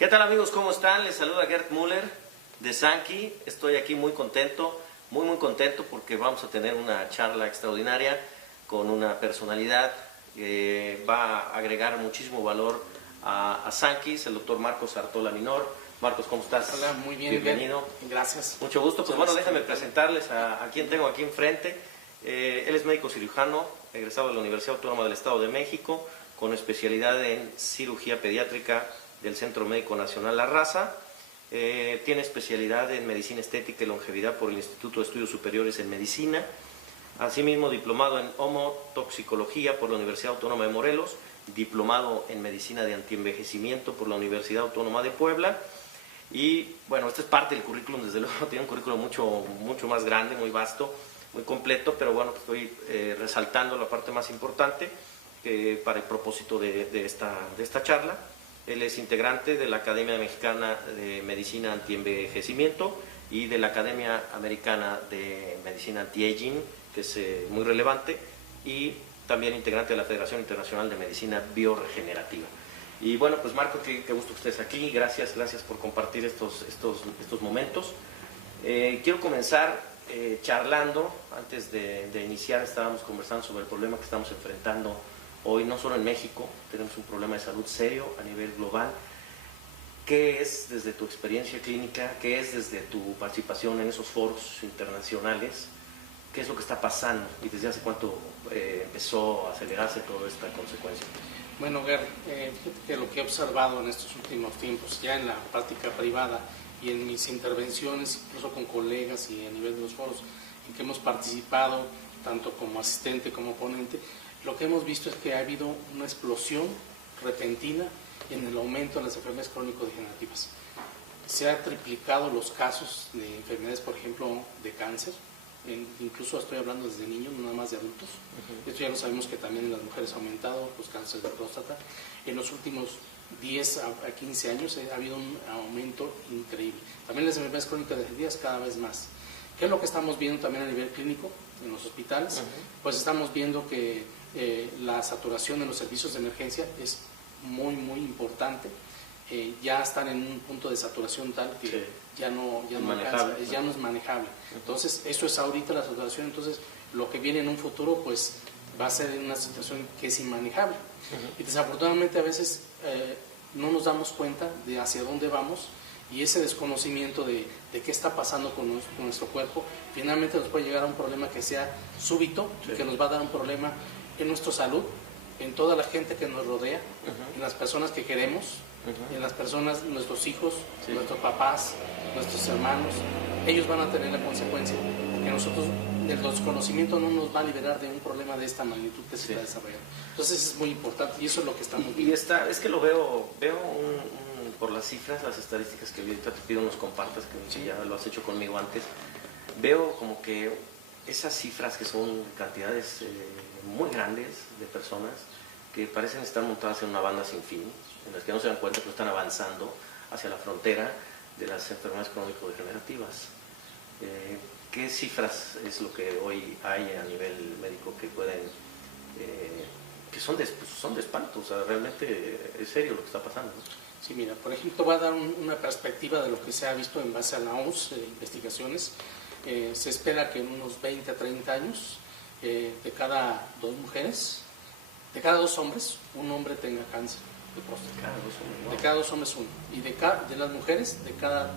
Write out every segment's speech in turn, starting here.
¿Qué tal amigos? ¿Cómo están? Les saluda Gerd Müller de Sankey. Estoy aquí muy contento, muy contento porque vamos a tener una charla extraordinaria con una personalidad que va a agregar muchísimo valor a Sankey, es el doctor Marcos Artola Minor. Marcos, ¿cómo estás? Hola, muy bien. Bienvenido. Gracias. Mucho gusto. Pues bueno, déjame presentarles a quien tengo aquí enfrente. Él es médico cirujano, egresado de la Universidad Autónoma del Estado de México, con especialidad en cirugía pediátrica del Centro Médico Nacional La Raza. Tiene especialidad en medicina estética y longevidad por el Instituto de Estudios Superiores en Medicina. Asimismo, diplomado en homotoxicología por la Universidad Autónoma de Morelos, diplomado en medicina de antienvejecimiento por la Universidad Autónoma de Puebla. Y bueno, esta es parte del currículum, desde luego tiene un currículum mucho más grande, muy vasto, muy completo, pero bueno, estoy resaltando la parte más importante para el propósito de esta charla. Él es integrante de la Academia Mexicana de Medicina Antienvejecimiento y de la Academia Americana de Medicina Anti-Aging, que es muy relevante, y también integrante de la Federación Internacional de Medicina Bioregenerativa. Y bueno, pues Marco, qué gusto que estés aquí, gracias por compartir estos momentos. Quiero comenzar charlando. Antes de iniciar estábamos conversando sobre el problema que estamos enfrentando hoy, no solo en México, tenemos un problema de salud serio a nivel global. ¿Qué es desde tu experiencia clínica, qué es desde tu participación en esos foros internacionales, qué es lo que está pasando y desde hace cuánto empezó a acelerarse toda esta consecuencia? Bueno, Gerd, que lo que he observado en estos últimos tiempos, ya en la práctica privada y en mis intervenciones, incluso con colegas y a nivel de los foros en que hemos participado, tanto como asistente como ponente, lo que hemos visto es que ha habido una explosión repentina en el aumento de las enfermedades crónico-degenerativas. Se ha triplicado los casos de enfermedades, por ejemplo, de cáncer, incluso estoy hablando desde niños, no nada más de adultos. Esto ya lo sabemos que también en las mujeres ha aumentado los cánceres de próstata. En los últimos 10 a 15 años ha habido un aumento increíble. También las enfermedades crónico-degenerativas cada vez más. ¿Qué es lo que estamos viendo también a nivel clínico en los hospitales? Pues estamos viendo que la saturación en los servicios de emergencia es muy importante. Ya están en un punto de saturación tal que sí, ya no alcanza, ya no es manejable. Entonces, eso es ahorita la saturación. Entonces, lo que viene en un futuro, pues va a ser una situación que es inmanejable. Y desafortunadamente a veces no nos damos cuenta de hacia dónde vamos, y ese desconocimiento de qué está pasando con nuestro cuerpo, finalmente nos puede llegar a un problema que sea súbito, sí, y que nos va a dar un problema en nuestra salud, en toda la gente que nos rodea, en las personas que queremos, en las personas, nuestros hijos, sí, nuestros papás, nuestros hermanos. Ellos van a tener la consecuencia, porque nosotros, el desconocimiento no nos va a liberar de un problema de esta magnitud que se está desarrollando. Entonces es muy importante, y eso es lo que estamos viendo. Es que lo veo por las cifras, las estadísticas que ahorita te pido nos compartas, que sí, ya lo has hecho conmigo antes. Veo como que esas cifras, que son cantidades muy grandes de personas que parecen estar montadas en una banda sin fin, en las que no se dan cuenta que están avanzando hacia la frontera de las enfermedades crónico-degenerativas. ¿Qué cifras es lo que hoy hay a nivel médico que pueden, que son de espanto? O sea, realmente es serio lo que está pasando, ¿no? Sí, mira, por ejemplo, voy a dar una perspectiva de lo que se ha visto en base a la OMS, investigaciones. Se espera que en unos 20 a 30 años, de cada 2 mujeres, de cada 2 hombres, un hombre tenga cáncer de próstata. De cada 2 hombres, uno. Y de las mujeres, de cada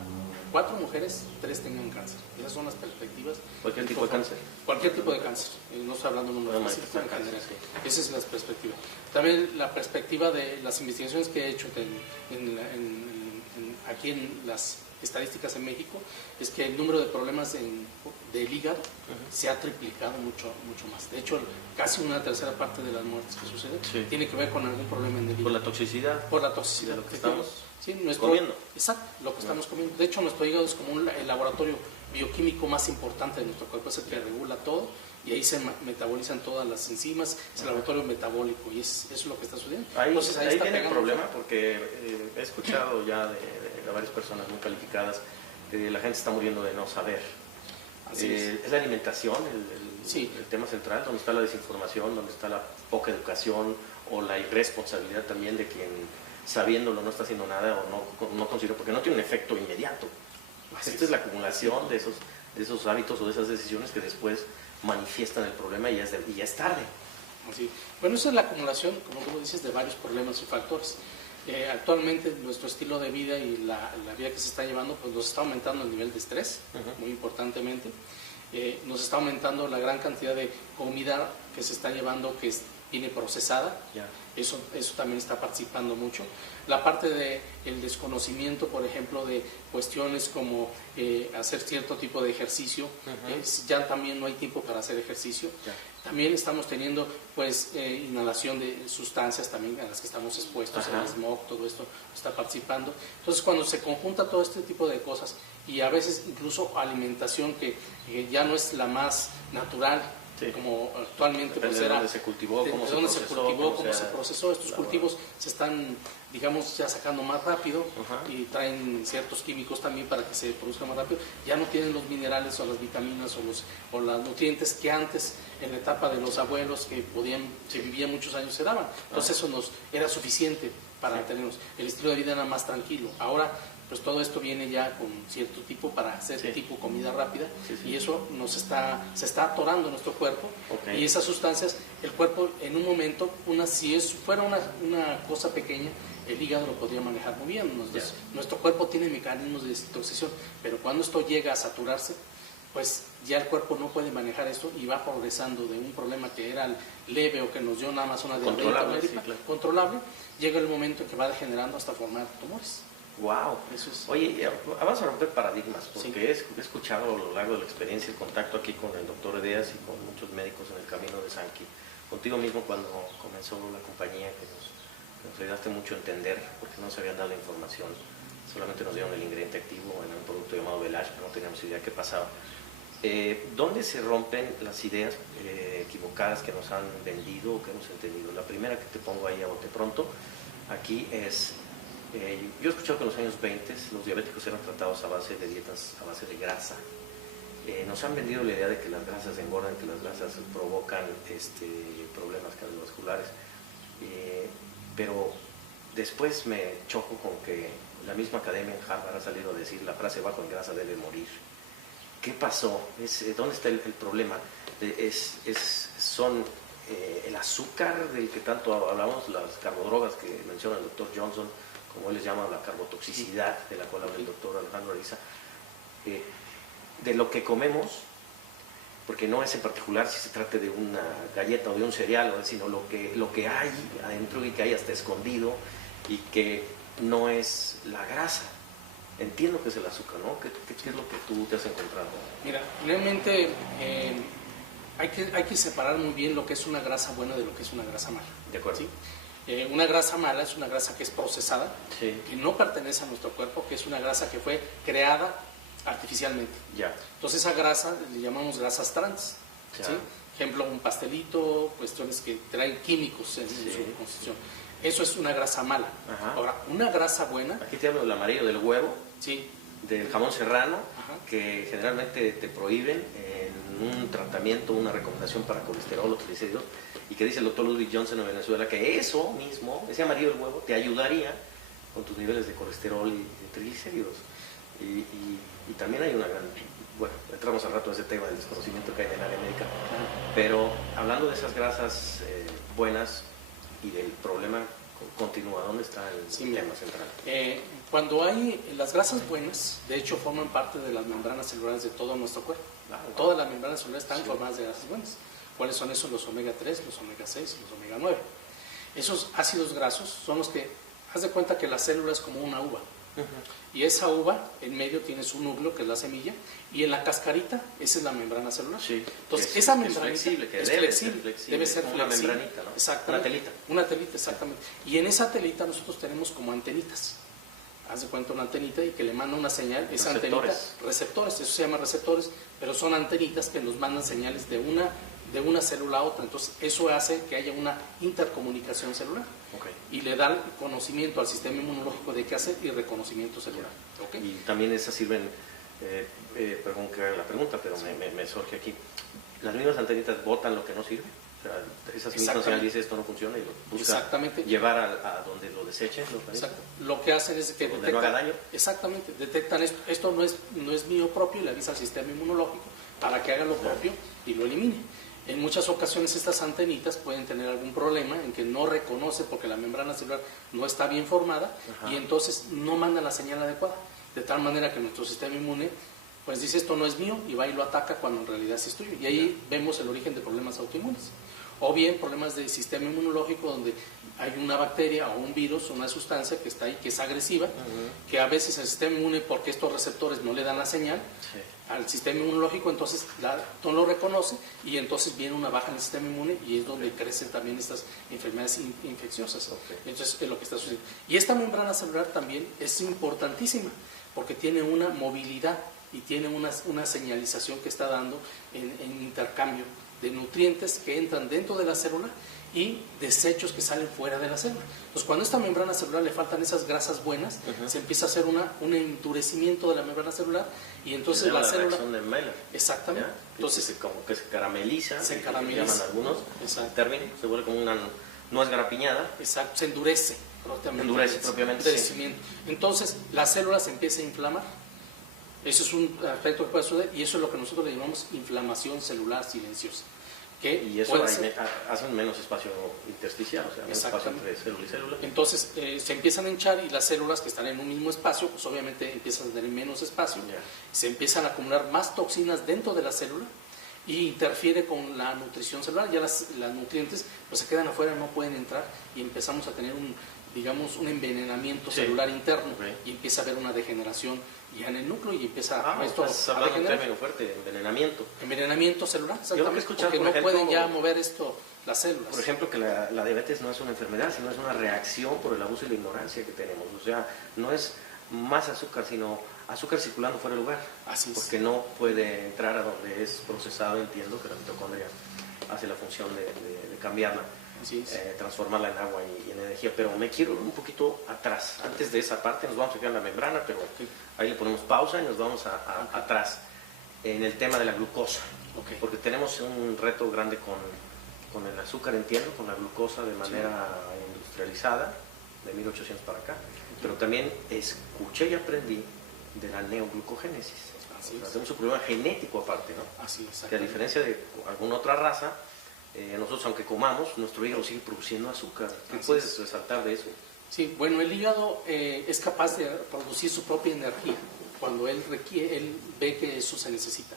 4 mujeres, 3 tengan cáncer. Esas son las perspectivas. ¿Cualquier tipo de cáncer? Cualquier tipo de cáncer. No estoy hablando de un número específico en general. Sí. Esa es la perspectiva. También la perspectiva de las investigaciones que he hecho aquí en las estadísticas en México, es que el número de problemas del hígado se ha triplicado mucho más. De hecho, casi una tercera parte de las muertes que suceden tiene que ver con algún problema en el hígado. ¿Por la toxicidad? Por la toxicidad. De lo que estamos comiendo. Exacto, lo que estamos comiendo. De hecho, nuestro hígado es como el laboratorio bioquímico más importante de nuestro cuerpo, es el que regula todo, y ahí se metabolizan todas las enzimas, es el laboratorio metabólico, y eso es lo que está sucediendo. Entonces, ahí viene el problema, porque he escuchado ya de varias personas muy calificadas que la gente está muriendo de no saber. Es la alimentación el tema central, donde está la desinformación, donde está la poca educación o la irresponsabilidad también de quien sabiéndolo no está haciendo nada o no considera, porque no tiene un efecto inmediato. Esta es la acumulación de esos hábitos o de esas decisiones que después manifiestan el problema y ya es tarde. Así. Bueno, esa es la acumulación, como tú dices, de varios problemas y factores. Actualmente nuestro estilo de vida y la vida que se está llevando, pues nos está aumentando el nivel de estrés, muy importantemente. Nos está aumentando la gran cantidad de comida que se está llevando, que viene procesada. Eso también está participando mucho. La parte del desconocimiento, por ejemplo, de cuestiones como hacer cierto tipo de ejercicio, ya también no hay tiempo para hacer ejercicio. También estamos teniendo pues inhalación de sustancias también a las que estamos expuestos, el smog, todo esto está participando. Entonces cuando se conjunta todo este tipo de cosas y a veces incluso alimentación que ya no es la más natural, como actualmente pues era, de dónde se cultivó, cómo se procesó, estos cultivos se están, digamos, ya sacando más rápido y traen ciertos químicos también para que se produzca más rápido. Ya no tienen los minerales o las vitaminas o los nutrientes que antes en la etapa de los abuelos que vivían muchos años se daban. Entonces eso nos era suficiente para tenernos. El estilo de vida era más tranquilo. Ahora pues todo esto viene ya con cierto tipo para hacer tipo comida rápida y eso se está atorando en nuestro cuerpo y esas sustancias, el cuerpo en un momento, si fuera una cosa pequeña, el hígado lo podría manejar muy bien. Nuestro cuerpo tiene mecanismos de desintoxicación, pero cuando esto llega a saturarse, pues ya el cuerpo no puede manejar esto y va progresando de un problema que era leve o que nos dio nada más una diabetes controlable, llega el momento en que va degenerando hasta formar tumores. Wow. Oye, vamos a romper paradigmas, porque he escuchado a lo largo de la experiencia, el contacto aquí con el doctor Edeas y con muchos médicos en el camino de Sanki, contigo mismo cuando comenzó la compañía, que nos ayudaste mucho a entender, porque no se habían dado información, solamente nos dieron el ingrediente activo en un producto llamado Velash, pero no teníamos idea qué pasaba. ¿Dónde se rompen las ideas equivocadas que nos han vendido o que hemos entendido? La primera que te pongo ahí a bote pronto, aquí es... yo he escuchado que en los años 20 los diabéticos eran tratados a base de dietas, a base de grasa. Nos han vendido la idea de que las grasas engordan, que las grasas provocan problemas cardiovasculares. Pero después me choco con que la misma academia en Harvard ha salido a decir la frase bajo en grasa debe morir. ¿Qué pasó? ¿Dónde está el problema? Son el azúcar del que tanto hablamos, las carbodrogas que menciona el doctor Johnson, como él les llama la carbotoxicidad, de la cual habla el doctor Alejandro Ariza, de lo que comemos, porque no es en particular si se trata de una galleta o de un cereal, sino lo que hay adentro y que hay hasta escondido y que no es la grasa. Entiendo que es el azúcar, ¿no? ¿Qué es lo que tú te has encontrado? Mira, realmente hay que separar muy bien lo que es una grasa buena de lo que es una grasa mala. De acuerdo. ¿Sí? Una grasa mala es una grasa que es procesada, que no pertenece a nuestro cuerpo, que es una grasa que fue creada artificialmente. Entonces esa grasa le llamamos grasas trans. ¿Sí? Ejemplo, un pastelito, cuestiones que traen químicos en su constitución. Eso es una grasa mala. Ahora, una grasa buena... Aquí te hablo del amarillo del huevo, del jamón serrano, que generalmente te prohíben en un tratamiento, una recomendación para colesterol o triglicéridos, y que dice el doctor Ludwig Johnson en Venezuela que eso mismo, ese amarillo del huevo, te ayudaría con tus niveles de colesterol y de triglicéridos. Y también hay una gran... Bueno, entramos al rato en ese tema del desconocimiento que hay en el área médica, pero hablando de esas grasas buenas y del problema continúa, ¿dónde está el tema central? Cuando hay las grasas buenas, de hecho forman parte de las membranas celulares de todo nuestro cuerpo. Todas las membranas celulares están formadas de grasas buenas. ¿Cuáles son esos? Los omega 3, los omega 6, los omega 9. Esos ácidos grasos son los que, haz de cuenta que la célula es como una uva. Y esa uva, en medio tienes un núcleo, que es la semilla, y en la cascarita, esa es la membrana celular. Entonces, esa membranita es flexible, debe ser una flexible. membranita, ¿no? Exactamente. Una telita. Una telita, exactamente. Y en esa telita nosotros tenemos como antenitas. Haz de cuenta una antenita y que le manda una señal, esa antenita, receptores, eso se llama receptores, pero son antenitas que nos mandan señales de una célula a otra. Entonces, eso hace que haya una intercomunicación celular. Y le da conocimiento al sistema inmunológico de qué hacer y reconocimiento celular. Y también esas sirven, perdón que haga la pregunta, pero me surge aquí, ¿las mismas antenitas botan lo que no sirve? O sea, esa misma señal dice esto no funciona y lo busca llevar a donde lo desechen. Lo que hacen es que detectan, no haga daño. Exactamente, detectan esto no es mío propio y le avisa al sistema inmunológico para que haga lo propio y lo elimine. En muchas ocasiones estas antenitas pueden tener algún problema en que no reconoce porque la membrana celular no está bien formada y entonces no manda la señal adecuada, de tal manera que nuestro sistema inmune pues dice esto no es mío y va y lo ataca cuando en realidad sí es tuyo. Y ahí vemos el origen de problemas autoinmunes. O bien problemas de sistema inmunológico donde hay una bacteria o un virus o una sustancia que está ahí, que es agresiva, que a veces el sistema inmune, porque estos receptores no le dan la señal al sistema inmunológico, entonces no lo reconoce y entonces viene una baja en el sistema inmune y es donde crecen también estas enfermedades infecciosas. Entonces es lo que está sucediendo. Y esta membrana celular también es importantísima porque tiene una movilidad y tiene una señalización que está dando en intercambio de nutrientes que entran dentro de la célula y desechos que salen fuera de la célula. Entonces, cuando a esta membrana celular le faltan esas grasas buenas, se empieza a hacer un endurecimiento de la membrana celular y entonces la célula... reacción de Maillard. Exactamente. Entonces, como que se carameliza, llaman algunos términos, se vuelve como una nuez garapiñada. Exacto, se endurece propiamente. Sí. Entonces, la célula se empieza a inflamar. Eso es un aspecto que puede suceder y eso es lo que nosotros le llamamos inflamación celular silenciosa. Y eso hace menos espacio intersticial, o sea, menos espacio entre célula y célula. Entonces se empiezan a hinchar y las células que están en un mismo espacio, pues obviamente empiezan a tener menos espacio, se empiezan a acumular más toxinas dentro de la célula y interfiere con la nutrición celular, ya las nutrientes pues se quedan afuera, no pueden entrar y empezamos a tener un envenenamiento celular interno y empieza a haber una degeneración ya en el núcleo y empieza esto a hablando un término fuerte, envenenamiento celular, yo lo que he escuchado, porque no pueden ya mover las células. Por ejemplo, que la diabetes no es una enfermedad, sino es una reacción por el abuso y la ignorancia que tenemos, o sea, no es más azúcar, sino azúcar circulando fuera de lugar, porque no puede entrar a donde es procesado. Entiendo que la mitocondria hace la función de cambiarla, transformarla en agua y en energía, pero me quiero ir un poquito atrás. Antes de esa parte nos vamos a quedar en la membrana, pero ahí le ponemos pausa y nos vamos atrás en el tema de la glucosa, porque tenemos un reto grande con el azúcar, entiendo, con la glucosa de manera industrializada de 1800 para acá, pero también escuché y aprendí de la neoglucogénesis. Tenemos un problema genético aparte, ¿no? Que a diferencia de alguna otra raza, nosotros aunque comamos, nuestro hígado sigue produciendo azúcar. ¿Qué puedes resaltar de eso? Sí, bueno, el hígado es capaz de producir su propia energía cuando él ve que eso se necesita.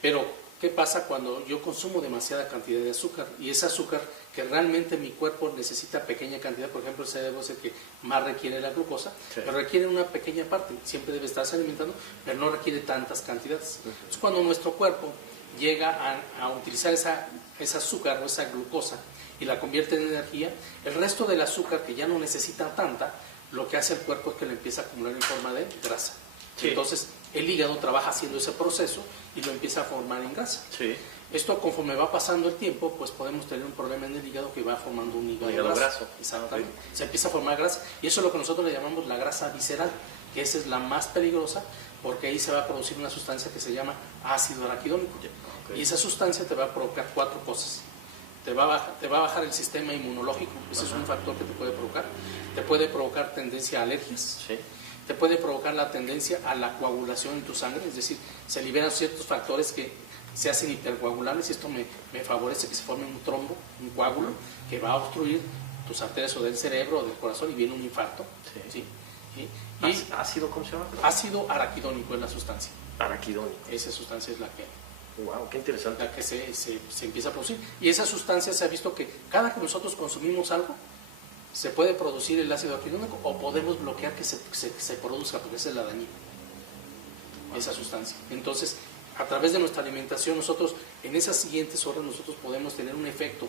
Pero, ¿qué pasa cuando yo consumo demasiada cantidad de azúcar? Y ese azúcar que realmente mi cuerpo necesita pequeña cantidad, por ejemplo, el cerebro es el que más requiere la glucosa, pero requiere una pequeña parte, siempre debe estarse alimentando, pero no requiere tantas cantidades. Entonces, cuando nuestro cuerpo llega a utilizar ese azúcar o esa glucosa y la convierte en energía, el resto del azúcar que ya no necesita tanta, lo que hace el cuerpo es que lo empieza a acumular en forma de grasa. Entonces el hígado trabaja haciendo ese proceso y lo empieza a formar en grasa. Esto, conforme va pasando el tiempo, pues podemos tener un problema en el hígado que va formando un hígado graso. Exactamente. Se empieza a formar grasa y eso es lo que nosotros le llamamos la grasa visceral, que esa es la más peligrosa porque ahí se va a producir una sustancia que se llama ácido araquidónico. Y esa sustancia te va a provocar 4 cosas. Te va a bajar el sistema inmunológico, ese es un factor que te puede provocar. Te puede provocar tendencia a alergias. Te puede provocar la tendencia a la coagulación en tu sangre, es decir, se liberan ciertos factores que se hacen hipercoagulables y esto me favorece que se forme un trombo, un coágulo, que va a obstruir tus arterias o del cerebro o del corazón y viene un infarto. Y ¿ácido cómo se llama? Ácido araquidónico es la sustancia. Araquidónico. Esa sustancia es la que... Wow, qué interesante. La que se empieza a producir. Y esa sustancia se ha visto que cada que nosotros consumimos algo, se puede producir el ácido araquidónico o podemos bloquear que se produzca, porque esa es la dañina, esa sustancia. Entonces, a través de nuestra alimentación, nosotros, en esas siguientes horas, nosotros podemos tener un efecto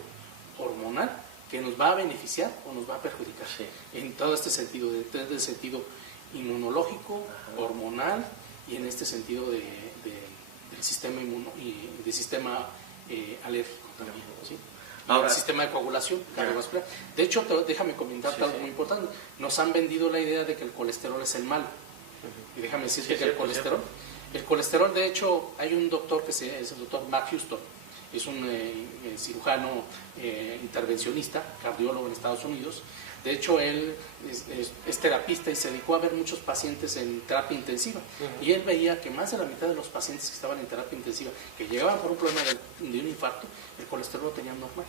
hormonal que nos va a beneficiar o nos va a perjudicar. En todo este sentido, desde el sentido inmunológico, hormonal y en este sentido del sistema y del sistema alérgico también, Ahora, el sistema de coagulación cardiovascular. De hecho, déjame comentarte algo muy importante. Nos han vendido la idea de que el colesterol es el malo. Y déjame decirte que el colesterol, de hecho, hay un doctor es el doctor Mark Houston. es un cirujano intervencionista, cardiólogo en Estados Unidos. De hecho, él es terapista y se dedicó a ver muchos pacientes en terapia intensiva. Y él veía que más de la mitad de los pacientes que estaban en terapia intensiva, que llegaban por un problema de un infarto, el colesterol lo tenían normal.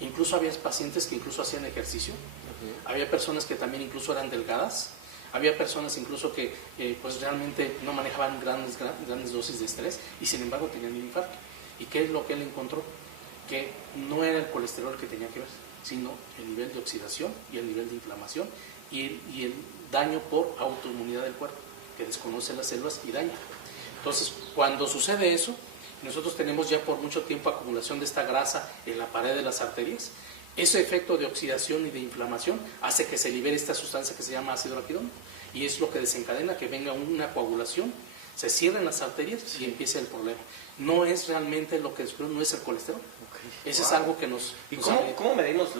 Incluso había pacientes que incluso hacían ejercicio, había personas que también incluso eran delgadas, había personas incluso que pues realmente no manejaban grandes dosis de estrés y sin embargo tenían un infarto. ¿Y qué es lo que él encontró? Que no era el colesterol el que tenía que ver, sino el nivel de oxidación y el nivel de inflamación y el daño por autoinmunidad del cuerpo, que desconoce las células y daña. Entonces, cuando sucede eso, nosotros tenemos ya por mucho tiempo acumulación de esta grasa en la pared de las arterias. Ese efecto de oxidación y de inflamación hace que se libere esta sustancia que se llama ácido araquidónico y es lo que desencadena que venga una coagulación, se cierren las arterias y empieza el problema. No es realmente lo que descubrió, no es el colesterol. Ese es algo que nos... ¿Y cómo medimos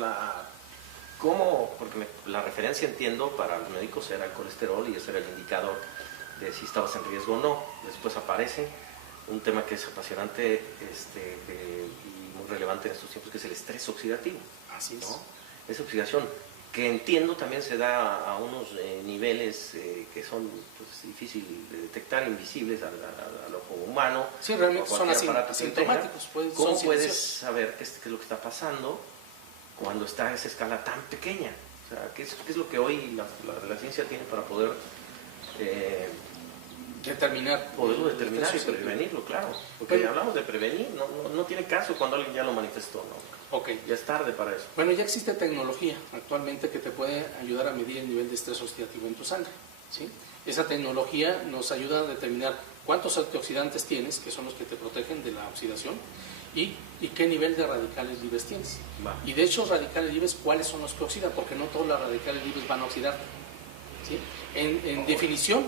porque la referencia, entiendo, para los médicos era el colesterol y ese era el indicador de si estabas en riesgo o no. Después aparece un tema que es apasionante y muy relevante en estos tiempos, que es el estrés oxidativo. Así es. ¿No? Esa oxidación, que entiendo también se da a unos niveles que son pues, difíciles de detectar, invisibles al ojo humano. Sí, realmente son asintomáticos. ¿Cómo puedes saber qué es lo que está pasando cuando está a esa escala tan pequeña? O sea, ¿qué es lo que hoy la ciencia tiene para poder poderlo determinar y prevenirlo, claro? Porque hablamos de prevenir, no tiene caso cuando alguien ya lo manifestó, ¿no? Okay. Ya es tarde para eso. Bueno, ya existe tecnología actualmente que te puede ayudar a medir el nivel de estrés oxidativo en tu sangre, ¿sí? Esa tecnología nos ayuda a determinar cuántos antioxidantes tienes, que son los que te protegen de la oxidación, y qué nivel de radicales libres tienes. Y de hecho, radicales libres, ¿cuáles son los que oxidan? Porque no todos los radicales libres van a oxidar. ¿Sí? En definición,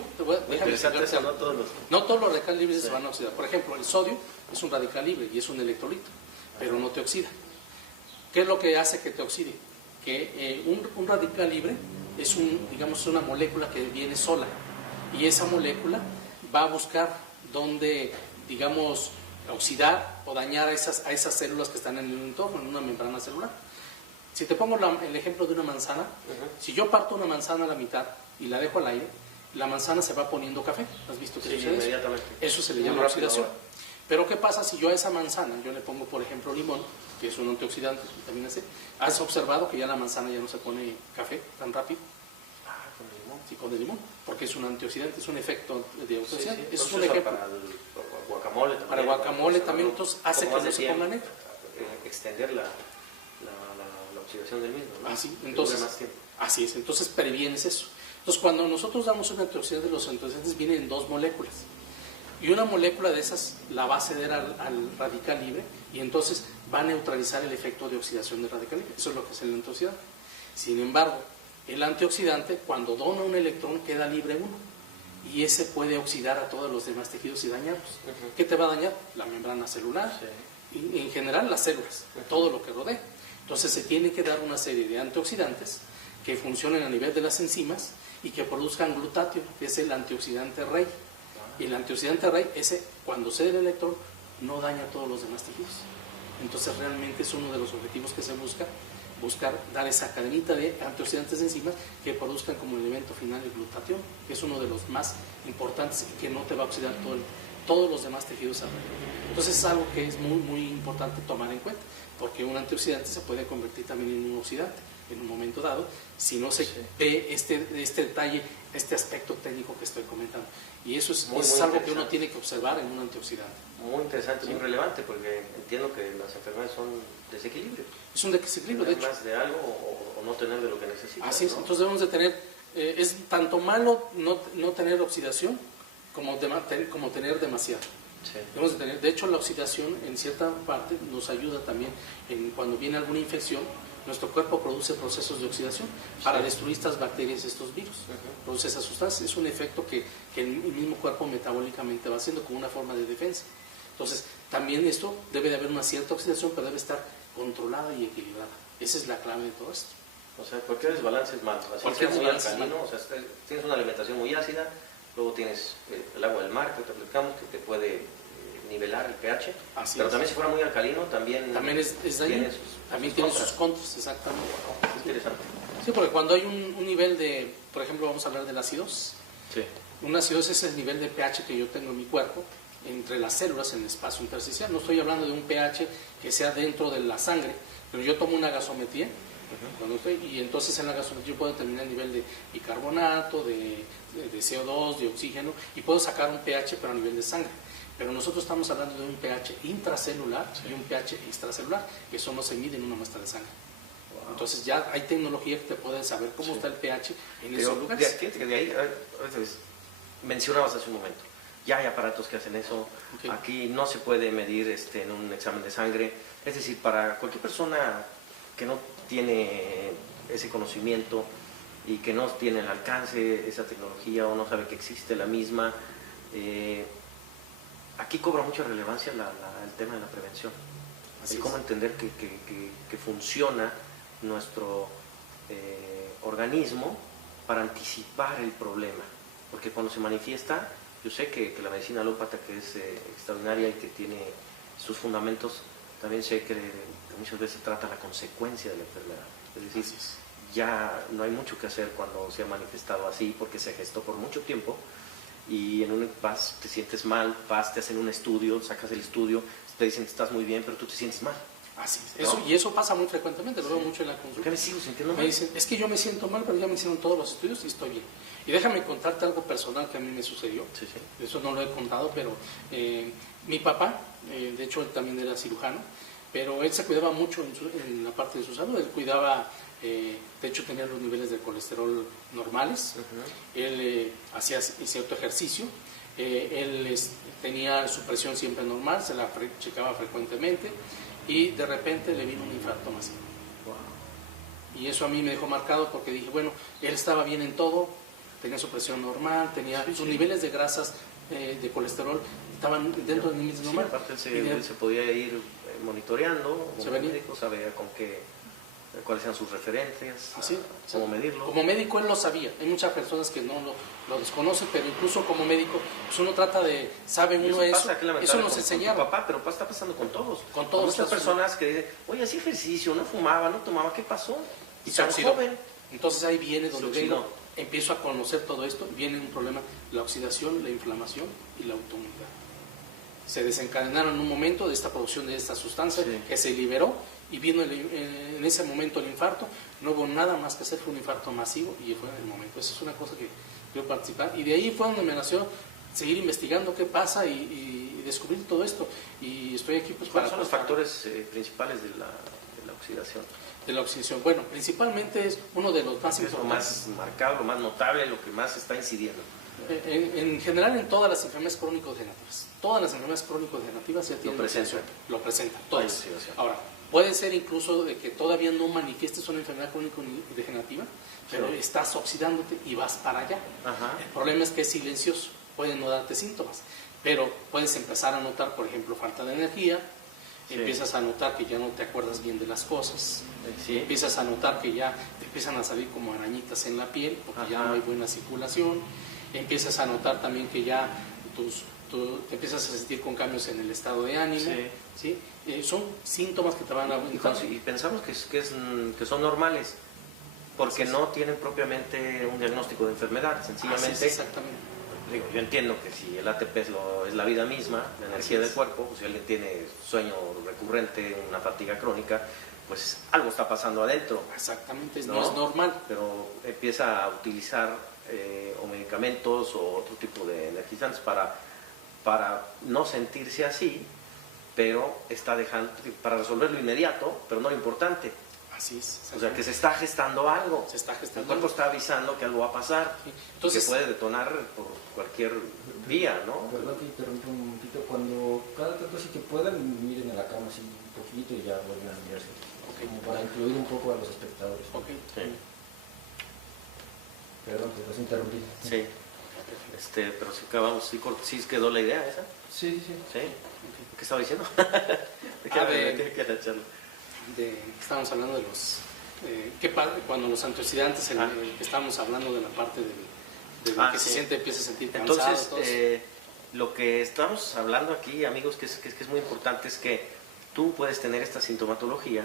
no todos los radicales libres se van a oxidar. Por ejemplo, el sodio es un radical libre y es un electrolito, pero no te oxida. ¿Qué es lo que hace que te oxide? Que un radical libre es una molécula que viene sola y esa molécula va a buscar dónde, digamos, oxidar o dañar a esas células que están en el entorno, en una membrana celular. Si te pongo el ejemplo de una manzana, si yo parto una manzana a la mitad y la dejo al aire, la manzana se va poniendo café. ¿Has visto que sucede inmediatamente? Eso se le llama oxidación. Pero ¿qué pasa si yo a esa manzana, yo le pongo por ejemplo limón, que es un antioxidante, vitamina C? ¿Has observado que ya la manzana ya no se pone café tan rápido? Con el limón. Sí, con el limón, porque es un antioxidante, es un efecto de antioxidante. Sí. Es un ejemplo. Para el guacamole también. Para el guacamole también, entonces hace que no se ponga negro. Extender la oxidación del mismo, ¿no? Así es, entonces previenes eso. Entonces cuando nosotros damos un antioxidante, los antioxidantes vienen en dos moléculas. Y una molécula de esas la va a ceder al radical libre y entonces va a neutralizar el efecto de oxidación del radical libre. Eso es lo que es el antioxidante. Sin embargo, el antioxidante, cuando dona un electrón, queda libre uno. Y ese puede oxidar a todos los demás tejidos y dañarlos. ¿Qué te va a dañar? La membrana celular, y en general las células, todo lo que rodea. Entonces se tiene que dar una serie de antioxidantes que funcionen a nivel de las enzimas y que produzcan glutatio, que es el antioxidante rey. Y el antioxidante rey, cuando cede el electrón, no daña a todos los demás tejidos. Entonces realmente es uno de los objetivos que se buscar dar esa cadenita de antioxidantes de enzimas que produzcan como elemento final el glutatión, que es uno de los más importantes y que no te va a oxidar todos los demás tejidos alrededor. Entonces es algo que es muy, muy importante tomar en cuenta, porque un antioxidante se puede convertir también en un oxidante en un momento dado, si no se ve este detalle, este aspecto técnico que estoy comentando. Y eso es algo que uno tiene que observar en un antioxidante. Muy interesante, muy relevante, porque entiendo que las enfermedades son desequilibrio. Es un desequilibrio, de hecho. Más de algo o no tener de lo que necesitas. Así es, ¿no? entonces debemos de tener, es tanto malo no tener oxidación como tener demasiado. Sí. Debemos de tener, de hecho la oxidación en cierta parte nos ayuda también cuando viene alguna infección. Nuestro cuerpo produce procesos de oxidación para destruir estas bacterias, estos virus. Produce esas sustancias. Es un efecto que el mismo cuerpo metabólicamente va haciendo como una forma de defensa. Entonces, también esto debe de haber una cierta oxidación, pero debe estar controlada y equilibrada. Esa es la clave de todo esto. O sea, cualquier desbalance es malo. Así Cualquier muy desbalance alcalino, o sea, tienes una alimentación muy ácida, luego tienes el agua del mar que te platicamos, que te puede nivelar el pH, Así pero es. también si fuera muy alcalino, también Es dañino. tiene También sus tiene contras. sus contras, exactamente. Es interesante. Sí, porque cuando hay un nivel de, por ejemplo, vamos a hablar de la acidosis. Sí. Una acidosis es el nivel de pH que yo tengo en mi cuerpo entre las células en el espacio intersticial. No estoy hablando de un pH que sea dentro de la sangre, pero yo tomo una gasometría y entonces en la gasometría yo puedo determinar el nivel de bicarbonato, de CO2, de oxígeno, y puedo sacar un pH pero a nivel de sangre. Pero nosotros estamos hablando de un pH intracelular y un pH extracelular, que eso no se mide en una muestra de sangre. Wow. Entonces ya hay tecnología que te puede saber cómo está el pH en Pero, esos lugares. fíjate que de ahí, a veces, mencionabas hace un momento, ya hay aparatos que hacen eso. Okay. Aquí no se puede medir en un examen de sangre. Es decir, para cualquier persona que no tiene ese conocimiento y que no tiene al alcance esa tecnología o no sabe que existe la misma, aquí cobra mucha relevancia el tema de la prevención. Así El es. cómo entender que funciona nuestro organismo para anticipar el problema. Porque cuando se manifiesta, yo sé que la medicina alópata, que es extraordinaria y que tiene sus fundamentos, también sé que muchas veces trata la consecuencia de la enfermedad. Es decir, Así es. ya no hay mucho que hacer cuando se ha manifestado así, porque se gestó por mucho tiempo, y en un vas, te sientes mal, vas, te hacen un estudio, sacas el estudio, te dicen que estás muy bien, pero tú te sientes mal. Así es. ¿No? Y eso pasa muy frecuentemente, lo veo mucho en la ¿Por consulta. qué me sigo sintiendo Me mal? dicen, es que yo me siento mal, pero ya me hicieron todos los estudios y estoy bien. Y déjame contarte algo personal que a mí me sucedió. Sí, sí. Eso no lo he contado, pero mi papá, de hecho él también era cirujano, pero él se cuidaba mucho en la parte de su salud. Él cuidaba, de hecho tenía los niveles de colesterol normales. Él hacía cierto ejercicio. Él tenía su presión siempre normal, se la checaba frecuentemente y de repente le vino un infarto masivo. Wow. Y eso a mí me dejó marcado porque dije, bueno, él estaba bien en todo, tenía su presión normal, tenía sus niveles de grasas, de colesterol, estaban dentro de límites Sí, normales. aparte él se podía ir monitoreando, Se como venía. médico, sabía cuáles eran sus referencias, Así, cómo medirlo. Como médico él lo sabía. Hay muchas personas que no lo desconocen, pero incluso como médico, pues uno trata de, sabe Y uno eso, pasa, qué lamentable eso nos con tu enseñaron. papá, pero está pasando con todos. Con todos muchas los personas que dicen, oye, hacía ejercicio, no fumaba, no tomaba, ¿qué pasó? Y Se tan oxidó. joven. Entonces ahí viene donde Se oxidó. digo, empiezo a conocer todo esto, viene un problema, la oxidación, la inflamación y la autoinmunidad. Se desencadenaron en un momento de esta producción de esta sustancia Sí. que se liberó y vino en ese momento el infarto. No hubo nada más que hacer, fue un infarto masivo y fue en el momento. Esa es una cosa que quiero participar. Y de ahí fue donde me nació seguir investigando qué pasa y descubrir todo esto. Y estoy aquí pues ¿Cuáles son los factores principales de la oxidación? de la oxidación. Bueno, principalmente es uno de los más ¿Qué es lo importantes. más marcado, lo más notable, lo que más está incidiendo? En general en todas las enfermedades crónico-degenerativas. Todas las enfermedades crónico-degenerativas ya tienen presentan. oxidación. Lo presentan, Hay todas. oxidación. Ahora, puede ser incluso de que todavía no manifiestes una enfermedad crónico-degenerativa, pero Sí. estás oxidándote y vas para allá. Ajá. El problema es que es silencioso, puede no darte síntomas, pero puedes empezar a notar, por ejemplo, falta de energía, Sí. empiezas a notar que ya no te acuerdas bien de las cosas, Sí. empiezas a notar que ya te empiezan a salir como arañitas en la piel porque ya Ajá. no hay buena circulación, empiezas a notar también que ya te empiezas a sentir con cambios en el estado de ánimo, Sí. ¿sí? Son síntomas que te van a... Y pensamos que son normales, porque no tienen propiamente un diagnóstico de enfermedad, sencillamente. Así es, exactamente. Digo, yo entiendo que si el ATP es la vida misma, la energía del cuerpo, pues si alguien tiene sueño recurrente, una fatiga crónica, pues algo está pasando adentro. Exactamente, ¿No? no es normal. Pero empieza a utilizar o medicamentos o otro tipo de energizantes para no sentirse así, pero está dejando, para resolver lo inmediato, pero no lo importante. Así es. O sea, que se está gestando algo. Se está El gestando. cuerpo está avisando que algo va a pasar. Sí. Entonces, que puede detonar por cualquier vía, ¿no? Perdón que interrumpa un momentito. Cuando cada tanto así que puedan, miren a la cama así un poquito y ya vuelven a mirarse. Como para incluir un poco a los espectadores. ok. Sí. Perdón, que los interrumpí. Sí. Pero si acabamos, sí quedó la idea esa. Sí, sí. ¿Sí? ¿Qué estaba diciendo? ¿Qué era la charla? Estábamos hablando de los... cuando los antioxidantes, que estábamos hablando de la parte de lo que se Sí. siente, empieza a sentir cansado. Entonces, entonces, Lo que estamos hablando aquí, amigos, que es muy importante, es que tú puedes tener esta sintomatología,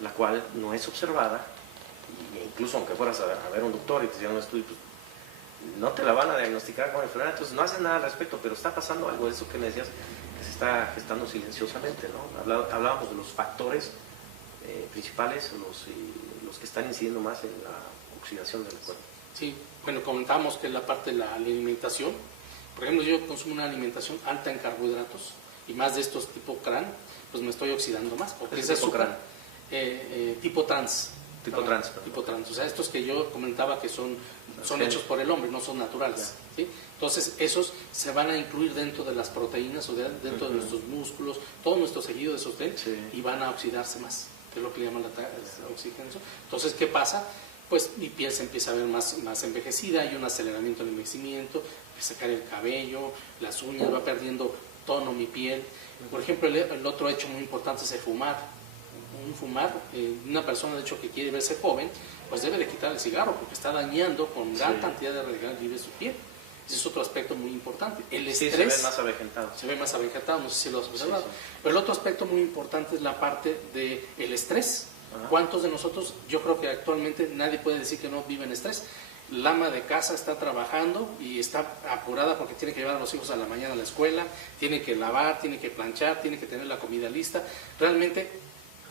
la cual no es observada, e incluso aunque fueras a ver un doctor y te hicieran un estudio, pues, no te la van a diagnosticar con enfermedad, entonces no haces nada al respecto, pero está pasando algo, eso que me decías, que se está gestando silenciosamente, ¿no? Hablábamos de los factores principales, los que están incidiendo más en la oxidación del cuerpo. Sí, bueno, comentábamos que la parte de la alimentación, por ejemplo, yo consumo una alimentación alta en carbohidratos y más de estos tipo CRAN, pues me estoy oxidando más, porque ¿Es ese tipo azúcar tipo trans. Tipo trans. Tipo trans, o sea, estos que yo comentaba que son hechos por el hombre, no son naturales. ¿Sí? Entonces, esos se van a incluir dentro de las proteínas o dentro de nuestros músculos, todo nuestro tejido de sostén, y van a oxidarse más, que es lo que le llaman la oxigenación. Entonces, ¿qué pasa? Pues mi piel se empieza a ver más envejecida, hay un aceleramiento del envejecimiento, empieza a caer el cabello, las uñas, va perdiendo tono mi piel. Por ejemplo, el otro hecho muy importante es el fumar. Una persona de hecho que quiere verse joven, pues debe de quitar el cigarro porque está dañando con gran cantidad de radicales libres su piel. Ese es otro aspecto muy importante. El estrés se ve más avejentado. Se ve más avejentado, no sé si lo has observado. Pero el otro aspecto muy importante es la parte del estrés. ¿Cuántos de nosotros, yo creo que actualmente nadie puede decir que no vive en estrés? La ama de casa está trabajando y está apurada porque tiene que llevar a los hijos a la mañana a la escuela, tiene que lavar, tiene que planchar, tiene que tener la comida lista. Realmente,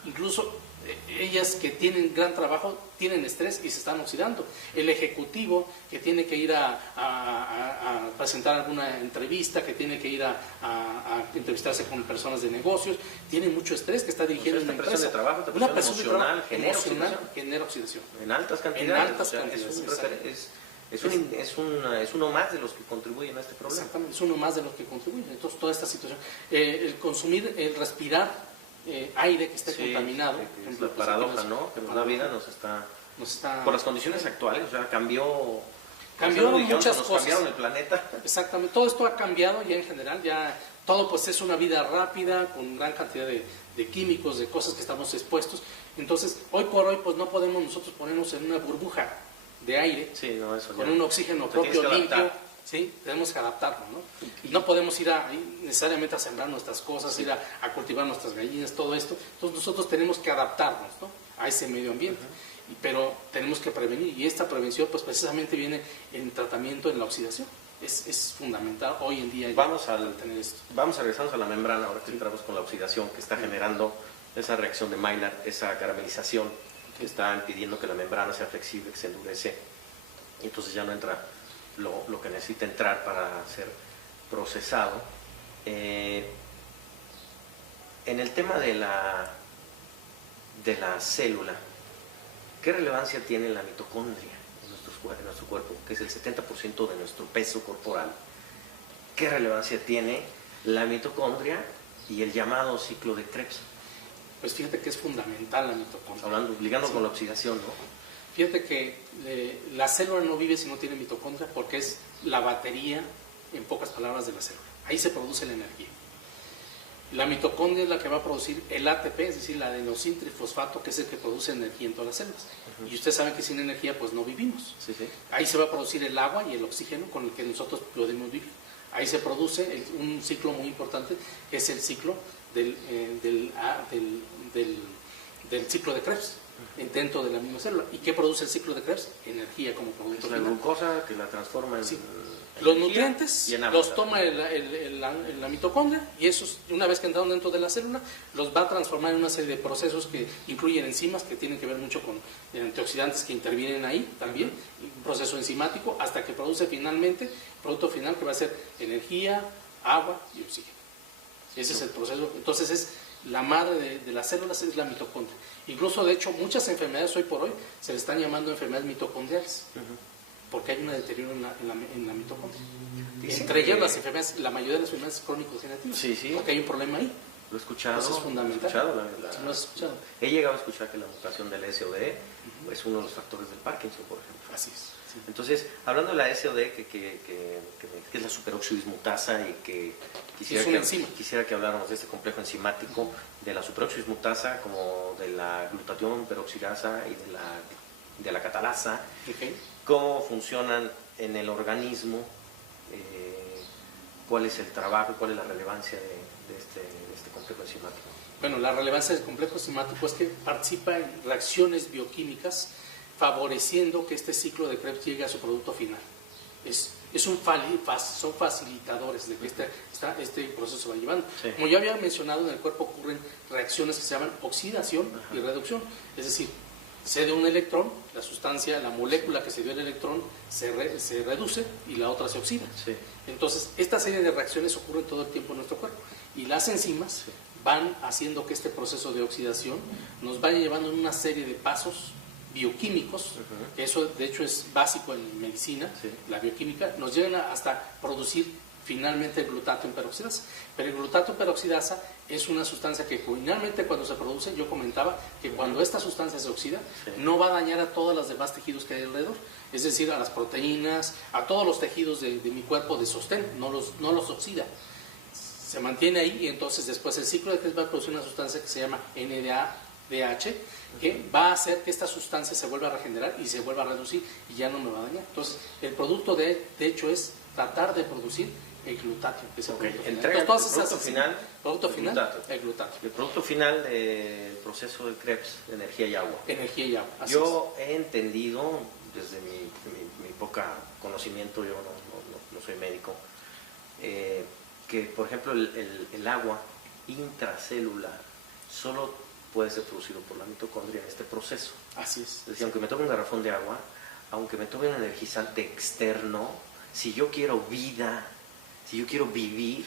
incluso ellas que tienen gran trabajo tienen estrés y se están oxidando. El ejecutivo que tiene que ir a presentar alguna entrevista, que tiene que ir a entrevistarse con personas de negocios, tiene mucho estrés, que está dirigiendo una empresa. Una presión emocional, genera oxidación. En altas cantidades. Es uno más de los que contribuyen a este problema. Exactamente, es uno más de los que contribuyen. Entonces, toda esta situación, el consumir, el respirar aire que esté contaminado. Por ejemplo, la paradoja, ¿no? Que la vida nos está... Por las condiciones actuales, o sea, cambiaron muchas cosas. Cambiaron el planeta. Exactamente, todo esto ha cambiado ya en general, ya todo pues es una vida rápida, con gran cantidad de químicos, de cosas que estamos expuestos. Entonces, hoy por hoy, pues no podemos nosotros ponernos en una burbuja de aire, con un oxígeno propio limpio. Sí, tenemos que adaptarnos, ¿no? Y no podemos ir necesariamente a sembrar nuestras cosas, ir a cultivar nuestras gallinas, todo esto. Entonces nosotros tenemos que adaptarnos, ¿no?, a ese medio ambiente. Pero tenemos que prevenir, y esta prevención pues precisamente viene en tratamiento en la oxidación. Es fundamental hoy en día tener esto. Vamos a regresarnos a la membrana ahora que entramos con la oxidación que está generando esa reacción de Maillard, esa caramelización que está impidiendo que la membrana sea flexible, que se endurece, y entonces ya no entra lo que necesita entrar para ser procesado. En el tema de la célula, ¿qué relevancia tiene la mitocondria en nuestro cuerpo, que es el 70% de nuestro peso corporal? ¿Qué relevancia tiene la mitocondria y el llamado ciclo de Krebs? Pues fíjate que es fundamental la mitocondria. Ligando con la oxidación, ¿no? Fíjate que la célula no vive si no tiene mitocondria, porque es la batería, en pocas palabras, de la célula. Ahí se produce la energía. La mitocondria es la que va a producir el ATP, es decir, la adenosín trifosfato, que es el que produce energía en todas las células. Y usted sabe que sin energía pues no vivimos. Ahí se va a producir el agua y el oxígeno con el que nosotros podemos vivir. Ahí se produce un ciclo muy importante, que es el ciclo del ciclo de Krebs dentro de la misma célula. ¿Y qué produce el ciclo de Krebs? Energía como producto final. La glucosa que la transforma en los nutrientes los toma la mitocondria, y esos, una vez que entraron dentro de la célula, los va a transformar en una serie de procesos que incluyen enzimas, que tienen que ver mucho con antioxidantes que intervienen ahí también, un proceso enzimático, hasta que produce finalmente producto final que va a ser energía, agua y oxígeno. Ese es el proceso. Entonces es la madre de las células, es la mitocondria. Incluso, de hecho, muchas enfermedades hoy por hoy se le están llamando enfermedades mitocondriales, porque hay un deterioro en la mitocondria. Entre ellas las enfermedades, la mayoría de las enfermedades crónico-degenerativas, porque hay un problema ahí. Lo he escuchado. Eso es fundamental. ¿Lo has escuchado? He llegado a escuchar que la mutación del SOD es uno de los factores del Parkinson, por ejemplo. Así es. Sí. Entonces, hablando de la SOD, que es la superoxidismutasa, y que quisiera que habláramos de este complejo enzimático, de la superoxidismutasa, como de la glutatión peroxidasa y de la catalasa, cómo funcionan en el organismo, cuál es el trabajo, cuál es la relevancia de este complejo enzimático. Bueno, la relevancia del complejo enzimático es que participa en reacciones bioquímicas favoreciendo que este ciclo de Krebs llegue a su producto final. Son facilitadores de que este proceso se va llevando. Sí. Como ya había mencionado, en el cuerpo ocurren reacciones que se llaman oxidación y reducción. Es decir, cede un electrón, la sustancia, la molécula que se dio el electrón se reduce y la otra se oxida. Sí. Entonces, esta serie de reacciones ocurren todo el tiempo en nuestro cuerpo. Y las enzimas van haciendo que este proceso de oxidación nos vaya llevando en una serie de pasos bioquímicos, que eso de hecho es básico en medicina, la bioquímica, nos llegan hasta producir finalmente el glutato en peroxidasa. Pero el glutato en peroxidasa es una sustancia que finalmente cuando se produce, yo comentaba que cuando esta sustancia se oxida, no va a dañar a todos los demás tejidos que hay alrededor, es decir, a las proteínas, a todos los tejidos de mi cuerpo de sostén, no los oxida. Se mantiene ahí y entonces después el ciclo de Krebs va a producir una sustancia que se llama NADH, que va a hacer que esta sustancia se vuelva a regenerar y se vuelva a reducir y ya no me va a dañar. Entonces, el producto de hecho es tratar de producir el glutato, que es el producto final. Entrega entonces, el producto final, el glutato. El producto final del proceso de Krebs, energía y agua. Energía y agua. Yo he entendido, desde mi poca conocimiento, yo no soy médico, que por ejemplo el agua intracelular solo puede ser producido por la mitocondria en este proceso. Así es. Es decir, aunque me tome un garrafón de agua, aunque me tome un energizante externo, si yo quiero vida, si yo quiero vivir,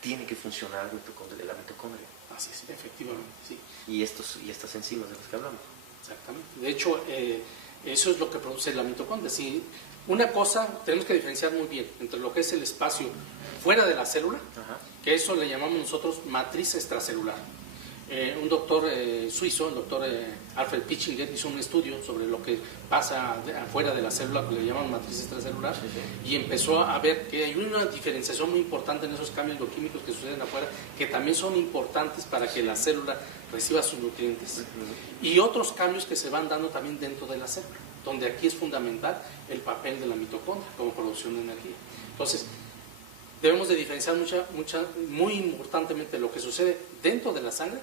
tiene que funcionar la mitocondria. Así es, efectivamente, sí. Y estas enzimas de las que hablamos. Exactamente. De hecho, eso es lo que produce la mitocondria. Si una cosa, tenemos que diferenciar muy bien entre lo que es el espacio fuera de la célula, que eso le llamamos nosotros matriz extracelular. Un doctor suizo, el doctor Alfred Pichinger, hizo un estudio sobre lo que pasa afuera de la célula, que le llamamos matriz extracelular, y empezó a ver que hay una diferenciación muy importante en esos cambios bioquímicos que suceden afuera, que también son importantes para que la célula reciba sus nutrientes, y otros cambios que se van dando también dentro de la célula, donde aquí es fundamental el papel de la mitocondria como producción de energía. Entonces, debemos de diferenciar muy importantemente lo que sucede dentro de la sangre,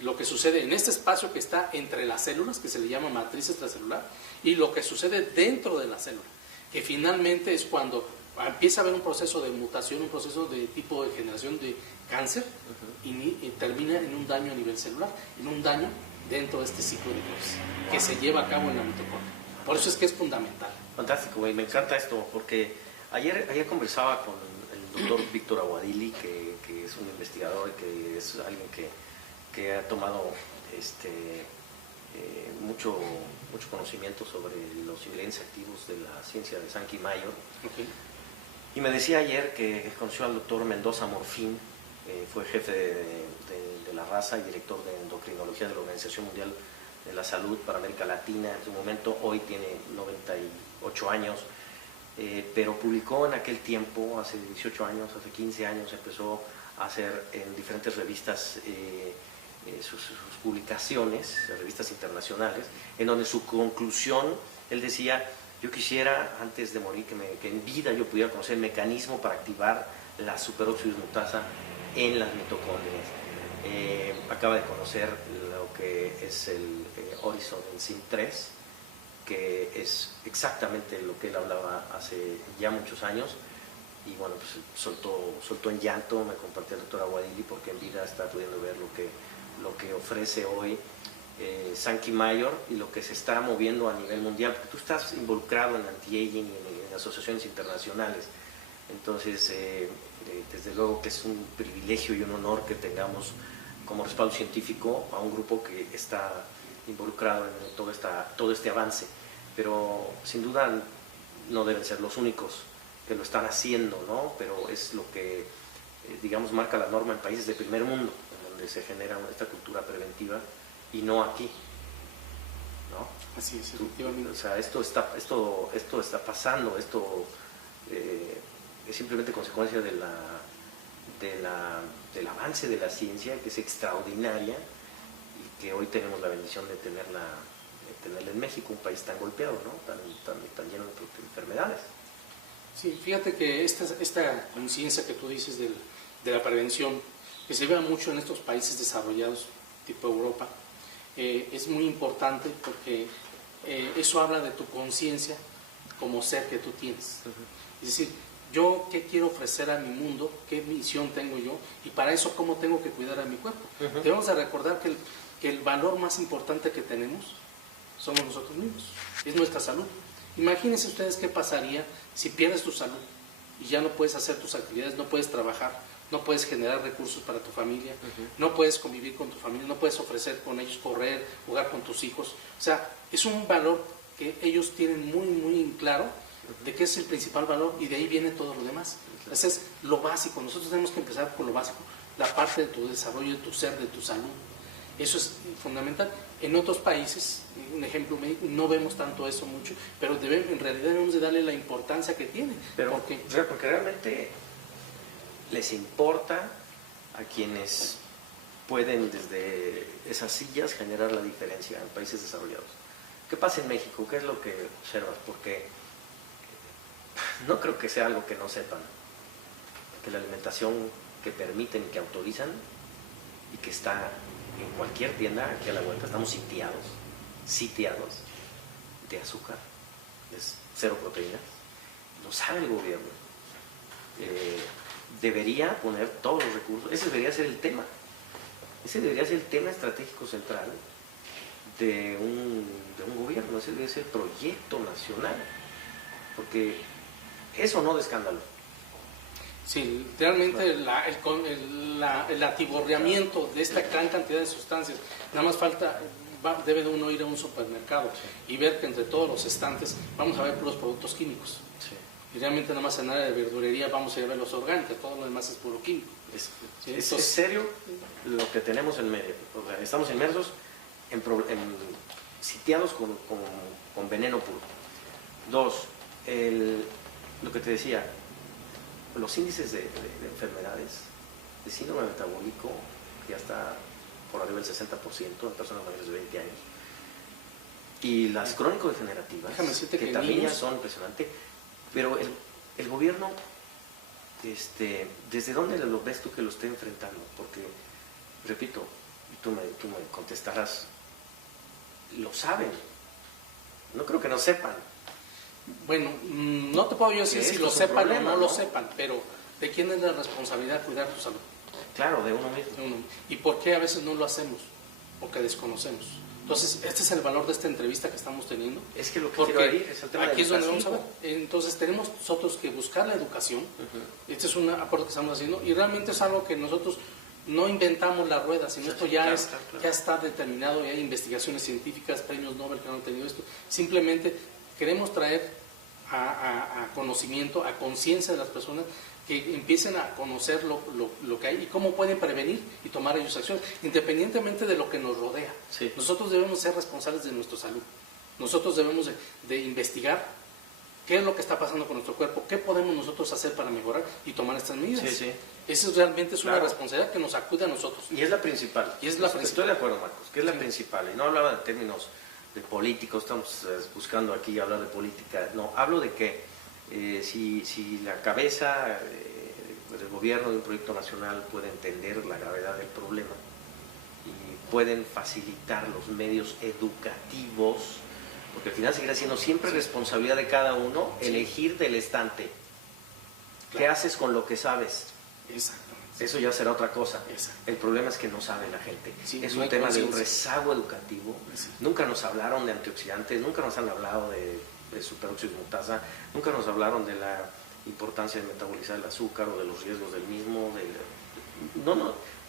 lo que sucede en este espacio que está entre las células, que se le llama matriz extracelular, y lo que sucede dentro de la célula, que finalmente es cuando empieza a haber un proceso de mutación, un proceso de tipo de generación de cáncer, y termina en un daño a nivel celular, en un daño dentro de este ciclo de Krebs, que se lleva a cabo en la mitocondria. Por eso es que es fundamental. Fantástico, güey, me encanta esto, porque ayer conversaba con el doctor Víctor Aguadili, que es un investigador y que es alguien que ha tomado mucho conocimiento sobre los ingredientes activos de la ciencia de Sankey Mayer. Y me decía ayer que conoció al doctor Mendoza Morfín, fue jefe de la raza y director de endocrinología de la Organización Mundial de la Salud para América Latina en su momento. Hoy tiene 98 años, pero publicó en aquel tiempo, hace 18 años, hace 15 años, empezó a hacer en diferentes revistas sus publicaciones, revistas internacionales, en donde su conclusión, él decía: yo quisiera, antes de morir, que en vida yo pudiera conocer el mecanismo para activar la superóxido dismutasa en las mitocondrias. Acaba de conocer lo que es el Horizon Enzym 3, que es exactamente lo que él hablaba hace ya muchos años, y bueno, pues soltó en llanto, me compartió el doctor Aguadili, porque en vida está pudiendo ver lo que ofrece hoy Sankey Mayer y lo que se está moviendo a nivel mundial, porque tú estás involucrado en anti-aging y en asociaciones internacionales. Entonces, desde luego que es un privilegio y un honor que tengamos como respaldo científico a un grupo que está involucrado en todo este avance, pero sin duda no deben ser los únicos que lo están haciendo, ¿no? Pero es lo que, digamos, marca la norma en países de primer mundo, en donde se genera esta cultura preventiva, y no aquí, ¿no? Así es, efectivamente. O sea, esto está pasando, esto es simplemente consecuencia del avance de la ciencia, que es extraordinaria, y que hoy tenemos la bendición de tenerla en México, un país tan golpeado, ¿no? tan lleno de enfermedades. Sí, fíjate que esta conciencia que tú dices de la prevención, que se ve mucho en estos países desarrollados, tipo Europa, es muy importante porque eso habla de tu conciencia como ser que tú tienes. Es decir, yo qué quiero ofrecer a mi mundo, qué misión tengo yo, y para eso cómo tengo que cuidar a mi cuerpo. Debemos de recordar que el valor más importante que tenemos somos nosotros mismos, es nuestra salud. Imagínense ustedes qué pasaría si pierdes tu salud y ya no puedes hacer tus actividades, no puedes trabajar, no puedes generar recursos para tu familia, no puedes convivir con tu familia, no puedes ofrecer con ellos, correr, jugar con tus hijos. O sea, es un valor que ellos tienen muy, muy en claro de qué es el principal valor, y de ahí viene todo lo demás. Ese es lo básico. Nosotros tenemos que empezar por lo básico, la parte de tu desarrollo, de tu ser, de tu salud. Eso es fundamental. En otros países, un ejemplo, no vemos tanto eso mucho, pero en realidad debemos de darle la importancia que tiene. Porque realmente les importa a quienes pueden desde esas sillas generar la diferencia en países desarrollados. ¿Qué pasa en México? ¿Qué es lo que observas? Porque no creo que sea algo que no sepan, que la alimentación que permiten y que autorizan y que está en cualquier tienda aquí a la vuelta, estamos sitiados de azúcar, de cero proteínas, lo sabe el gobierno. Debería poner todos los recursos, ese debería ser el tema estratégico central de un gobierno, ese debería ser el proyecto nacional, porque eso no de escándalo. Sí, realmente el atiborreamiento de esta gran cantidad de sustancias, nada más falta, debe de uno ir a un supermercado y ver que entre todos los estantes vamos a ver puros productos químicos. Sí. Y realmente nada más en área de verdurería vamos a ver los orgánicos, todo lo demás es puro químico. Es serio lo que tenemos en medio. O sea, estamos inmersos sitiados con veneno puro. Dos, lo que te decía, los índices de enfermedades, de síndrome metabólico, ya está por arriba del 60% en personas mayores de 20 años, y las crónico-degenerativas, que también ya son impresionantes, pero el gobierno, ¿desde dónde lo ves tú que lo esté enfrentando? Porque, repito, tú me contestarás, lo saben, no creo que no sepan. Bueno, no te puedo yo decir si lo sepan o no lo sepan, pero ¿de quién es la responsabilidad de cuidar tu salud? Claro, de uno mismo. ¿Y por qué a veces no lo hacemos? Porque desconocemos. Entonces, este es el valor de esta entrevista que estamos teniendo. Es que lo que quiero ir es el tema aquí es donde vamos a ver. Entonces, tenemos nosotros que buscar la educación. Este es un aporte que estamos haciendo, y realmente es algo que nosotros no inventamos la rueda, sino esto ya está determinado, y hay investigaciones científicas, premios Nobel que han tenido esto. Simplemente queremos traer a conocimiento, a conciencia de las personas, que empiecen a conocer lo que hay y cómo pueden prevenir y tomar ellos acciones, independientemente de lo que nos rodea. Sí. Nosotros debemos ser responsables de nuestra salud. Nosotros debemos de investigar qué es lo que está pasando con nuestro cuerpo, qué podemos nosotros hacer para mejorar y tomar estas medidas. Sí, sí. Eso realmente es una responsabilidad que nos acude a nosotros. Y es la principal. Estoy de acuerdo, Marcos, que es la principal. Y no hablaba en términos de políticos, estamos buscando aquí hablar de política. No, hablo de que si la cabeza del gobierno de un proyecto nacional puede entender la gravedad del problema y pueden facilitar los medios educativos, porque al final seguirá siendo siempre responsabilidad de cada uno elegir del estante. Claro. ¿Qué haces con lo que sabes? Exactamente. Eso ya será otra cosa. Exacto. El problema es que no sabe la gente. Sí, es no un tema de un conciencia. rezago educativo. Sí. Nunca nos hablaron de antioxidantes, nunca nos han hablado de superóxido de mutasa, nunca nos hablaron de la importancia de metabolizar el azúcar o de los riesgos del mismo.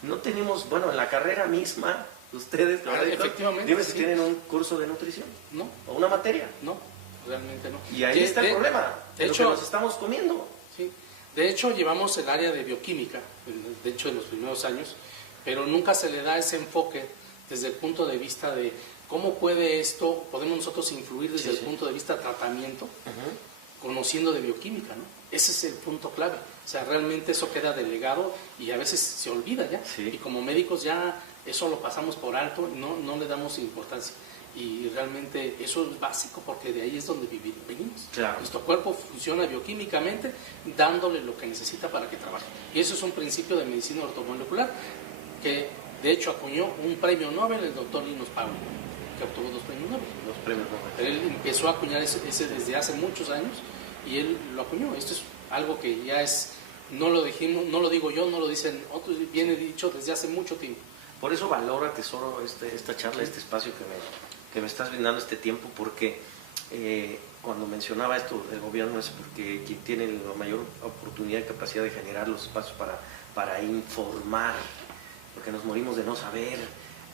No tenemos, bueno, en la carrera misma, ustedes, efectivamente, dime si tienen un curso de nutrición. No. O una materia. No, realmente no. Y ahí está el problema, de hecho, lo que nos estamos comiendo. Sí. De hecho, llevamos el área de bioquímica, de hecho, en los primeros años, pero nunca se le da ese enfoque desde el punto de vista de cómo podemos nosotros influir desde el punto de vista de tratamiento, conociendo de bioquímica, ¿no? Ese es el punto clave. O sea, realmente eso queda delegado y a veces se olvida ya. Sí. Y como médicos ya eso lo pasamos por alto y no le damos importancia. Y realmente eso es básico porque de ahí es donde venimos. Claro. Nuestro cuerpo funciona bioquímicamente dándole lo que necesita para que trabaje. Y eso es un principio de medicina ortomolecular que de hecho acuñó un premio Nobel el doctor Linus Pauling, que obtuvo 2 premios Nobel. Los premios Nobel. Él empezó a acuñar ese desde hace muchos años y él lo acuñó. Esto es algo que ya es, no lo digo yo, no lo dicen otros, viene dicho desde hace mucho tiempo. Por eso valoro, tesoro, esta charla, este espacio que me estás brindando, este tiempo, porque cuando mencionaba esto del gobierno es porque quien tiene la mayor oportunidad y capacidad de generar los espacios para informar, porque nos morimos de no saber.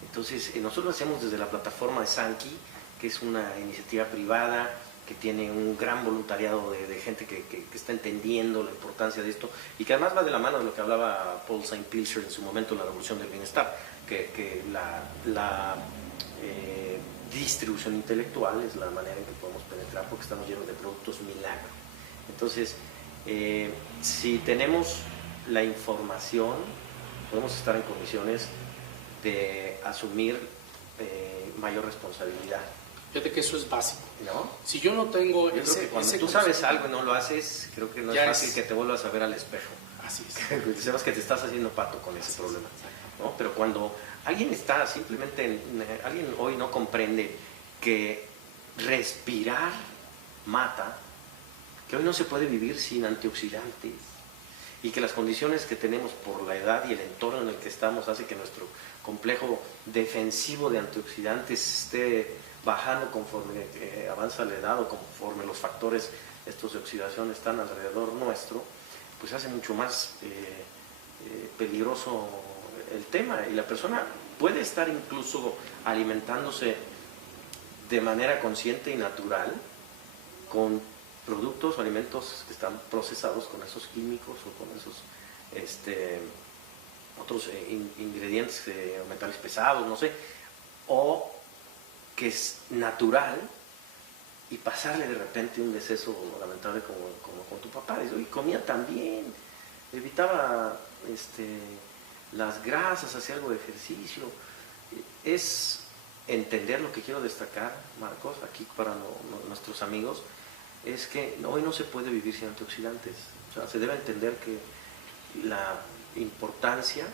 Entonces, nosotros lo hacemos desde la plataforma de Sankey, que es una iniciativa privada que tiene un gran voluntariado de gente que está entendiendo la importancia de esto y que además va de la mano de lo que hablaba Paul Saint-Pilcher en su momento en la Revolución del Bienestar, que la distribución intelectual es la manera en que podemos penetrar porque estamos llenos de productos milagro. Entonces, si tenemos la información, podemos estar en condiciones de asumir mayor responsabilidad. Fíjate que eso es básico. ¿No? Si yo no tengo yo creo que cuando tú sabes algo y no lo haces, creo que no es fácil que te vuelvas a ver al espejo. Así es. Que sepas que te estás haciendo pato con ese problema. ¿No? Pero cuando alguien está simplemente, alguien hoy no comprende que respirar mata, que hoy no se puede vivir sin antioxidantes y que las condiciones que tenemos por la edad y el entorno en el que estamos hace que nuestro complejo defensivo de antioxidantes esté bajando conforme avanza la edad o conforme los factores estos de oxidación están alrededor nuestro, pues hace mucho más peligroso el tema y la persona puede estar incluso alimentándose de manera consciente y natural con productos o alimentos que están procesados con esos químicos o con esos otros ingredientes o metales pesados, no sé, o que es natural y pasarle de repente un deceso lamentable como con tu papá. Y comía tan bien, evitaba las grasas, hacía algo de ejercicio. Es entender lo que quiero destacar, Marcos, aquí para nuestros amigos, es que hoy no se puede vivir sin antioxidantes. O sea, se debe entender que la importancia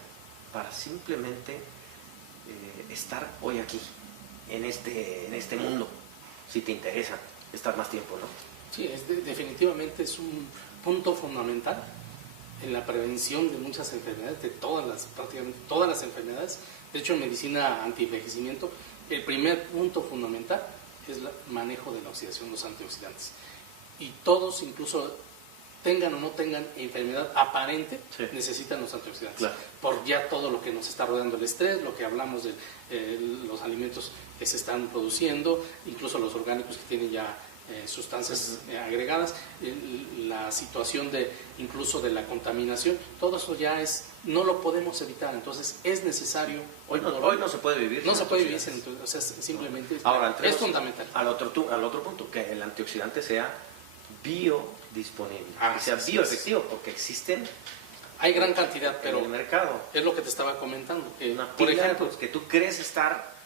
para simplemente estar hoy aquí, en este mundo, si te interesa estar más tiempo, ¿no? Sí, definitivamente es un punto fundamental en la prevención de muchas enfermedades, de prácticamente todas las enfermedades. De hecho, en medicina anti-envejecimiento, el primer punto fundamental es el manejo de la oxidación, los antioxidantes. Y todos, incluso tengan o no tengan enfermedad aparente, sí, necesitan los antioxidantes. Claro. Por ya todo lo que nos está rodeando, el estrés, lo que hablamos de los alimentos que se están produciendo, incluso los orgánicos que tienen ya sustancias agregadas, la situación incluso de la contaminación, todo eso ya no lo podemos evitar. Entonces es necesario, hoy no se puede vivir. No se puede vivir sin, o sea, simplemente ahora, es fundamental. Al otro punto, que el antioxidante sea biodisponible, que sea bioefectivo, porque existen. Hay gran cantidad, pero en el mercado. Es lo que te estaba comentando. Por ejemplo, que tú crees estar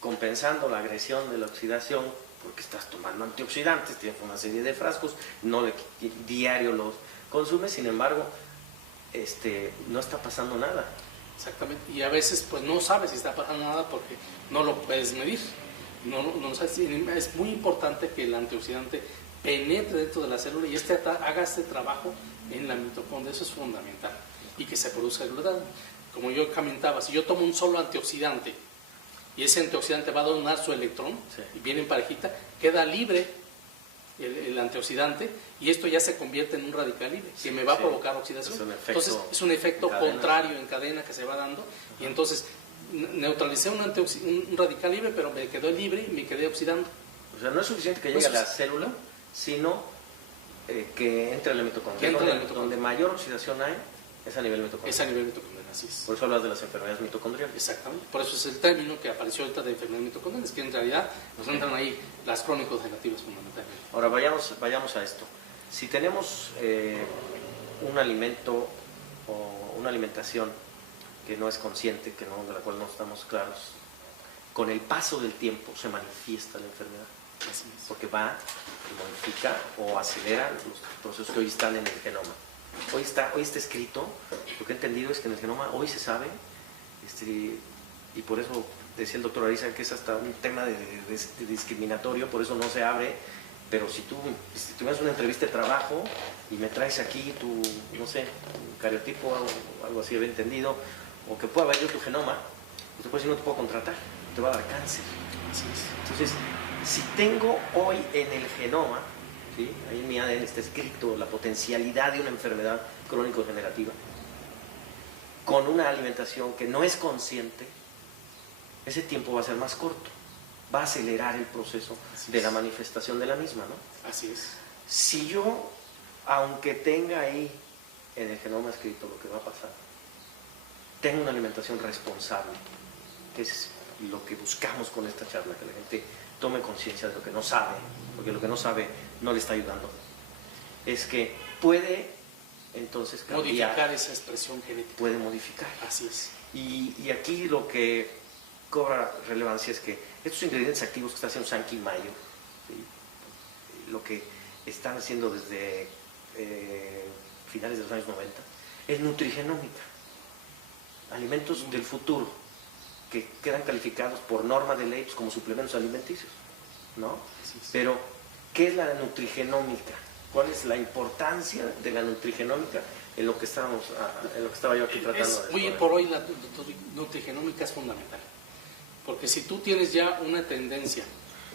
compensando la agresión de la oxidación porque estás tomando antioxidantes, tienes una serie de frascos, diario los consumes, sin embargo, no está pasando nada. Exactamente, y a veces pues no sabes si está pasando nada porque no lo puedes medir. No sabes. Es muy importante que el antioxidante penetre dentro de la célula y haga este trabajo en la mitocondria. Eso es fundamental, y que se produzca glutatión. Como yo comentaba, si yo tomo un solo antioxidante y ese antioxidante va a donar su electrón, sí, y viene en parejita, queda libre el antioxidante y esto ya se convierte en un radical libre, que me va a provocar oxidación. Entonces es un efecto contrario en cadena que se va dando. Y entonces neutralicé un radical libre, pero me quedó libre y me quedé oxidando. O sea, no es suficiente que llegue a la célula, sino que entre a la mitocondria. Donde mayor oxidación hay, es a nivel mitocondrial. Es a nivel mitocondrial, así es. Por eso hablas de las enfermedades mitocondriales. Exactamente. Por eso es el término que apareció ahorita de enfermedades mitocondriales, que en realidad nos entran ahí las crónico-degenerativas fundamentalmente. Ahora vayamos a esto. Si tenemos un alimento o una alimentación que no es consciente, de la cual no estamos claros, con el paso del tiempo se manifiesta la enfermedad. Así es. Porque va y modifica o acelera los procesos que hoy están en el genoma. Hoy está escrito, lo que he entendido es que en el genoma hoy se sabe, y por eso decía el doctor Ariza que es hasta un tema de discriminatorio, por eso no se abre, pero si tú tuvieras una entrevista de trabajo y me traes aquí tu, no sé, un cariotipo o algo así, había entendido, o que pueda ver yo tu genoma, pues te puedo decir no te puedo contratar, te va a dar cáncer. Así es. Entonces, si tengo hoy en el genoma, ¿sí?, ahí en mi ADN está escrito la potencialidad de una enfermedad crónico-degenerativa, con una alimentación que no es consciente, ese tiempo va a ser más corto, va a acelerar el proceso de la manifestación de la misma, ¿no? Así es. Si yo, aunque tenga ahí en el genoma escrito lo que va a pasar, tengo una alimentación responsable, que es lo que buscamos con esta charla, que la gente tome conciencia de lo que no sabe, porque lo que no sabe no le está ayudando, es que puede entonces cambiar, modificar esa expresión genética. puede modificar. Así es. Y aquí lo que cobra relevancia es que estos ingredientes activos que está haciendo Sankey Mayo, ¿sí?, lo que están haciendo desde finales de los años 90, es nutrigenómica. Alimentos del futuro que quedan calificados por norma de ley pues, como suplementos alimenticios, ¿no? Así es. Pero, ¿qué es la nutrigenómica? ¿Cuál es la importancia de la nutrigenómica en lo que estaba yo aquí tratando de Hoy exponer? por hoy la nutrigenómica es fundamental, porque si tú tienes ya una tendencia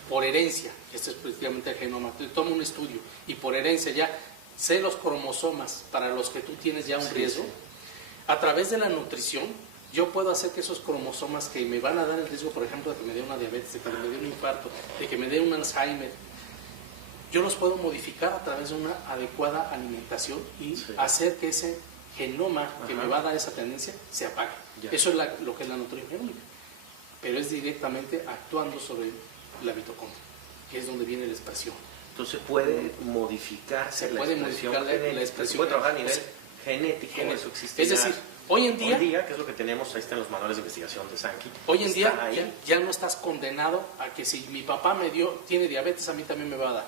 por herencia, este es prácticamente el genoma, te toma un estudio y por herencia ya sé los cromosomas para los que tú tienes ya un riesgo, sí. A través de la nutrición yo puedo hacer que esos cromosomas que me van a dar el riesgo, por ejemplo, de que me dé una diabetes, de que me dé un infarto, de que me dé un Alzheimer, yo los puedo modificar a través de una adecuada alimentación y sí. hacer que ese genoma que Ajá. me va a dar esa tendencia se apague. Ya. Eso es lo que es la nutrigenómica, pero es directamente actuando sobre la mitocondria, que es donde viene la expresión. Entonces puede modificarse Se la puede expresión modificar la genética, expresión se puede trabajar a nivel genética. genético, eso existe Es ya. decir, hoy en día, que es lo que tenemos, ahí están los manuales de investigación de Sankey. hoy en Está día ahí. ya no estás condenado a que si mi papá tiene diabetes, a mí también me va a dar.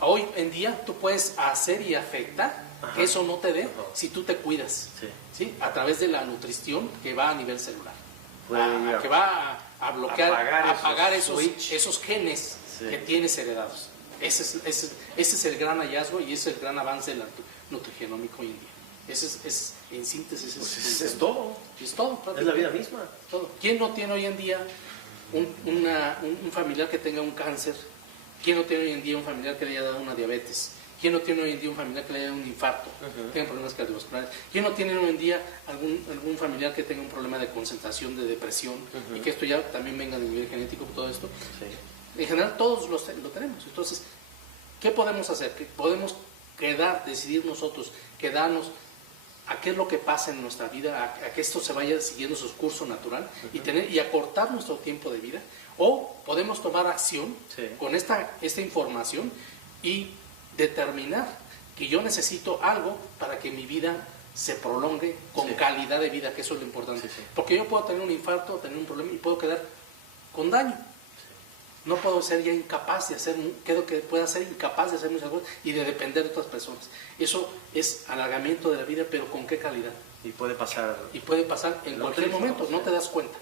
Hoy en día tú puedes hacer y afectar Ajá. que eso no te dé Ajá. si tú te cuidas, Sí. ¿sí? A través de la nutrición que va a nivel celular, Puede que va a bloquear, apagar esos genes Sí. que tienes heredados. Ese es el gran hallazgo y ese es el gran avance del nutrigenómico hoy en día. En síntesis, Pues es todo, es todo. es la vida misma. Todo. ¿Quién no tiene hoy en día un familiar que tenga un cáncer? ¿Quién no tiene hoy en día un familiar que le haya dado una diabetes? ¿Quién no tiene hoy en día un familiar que le haya dado un infarto? Ujú. Tenga problemas cardiovasculares. ¿Quién no tiene hoy en día algún familiar que tenga un problema de concentración, de depresión? Ujú. Y que esto ya también venga a nivel genético, todo esto. Sí. En general todos lo tenemos. Entonces, ¿qué podemos hacer? ¿Qué podemos decidir nosotros, quedarnos a qué es lo que pasa en nuestra vida, a que esto se vaya siguiendo su curso natural y acortar nuestro tiempo de vida? O podemos tomar acción Sí. con esta información y determinar que yo necesito algo para que mi vida se prolongue con Sí. calidad de vida, que eso es lo importante. Sí, sí. Porque yo puedo tener un infarto, tener un problema y puedo quedar con daño. No puedo ser ya incapaz de hacer, creo que pueda ser incapaz de hacer muchas cosas y de depender de otras personas. Eso es alargamiento de la vida, pero ¿con qué calidad? Y puede pasar. Y puede pasar en Lo cualquier mismo, momento, sí. no te das cuenta.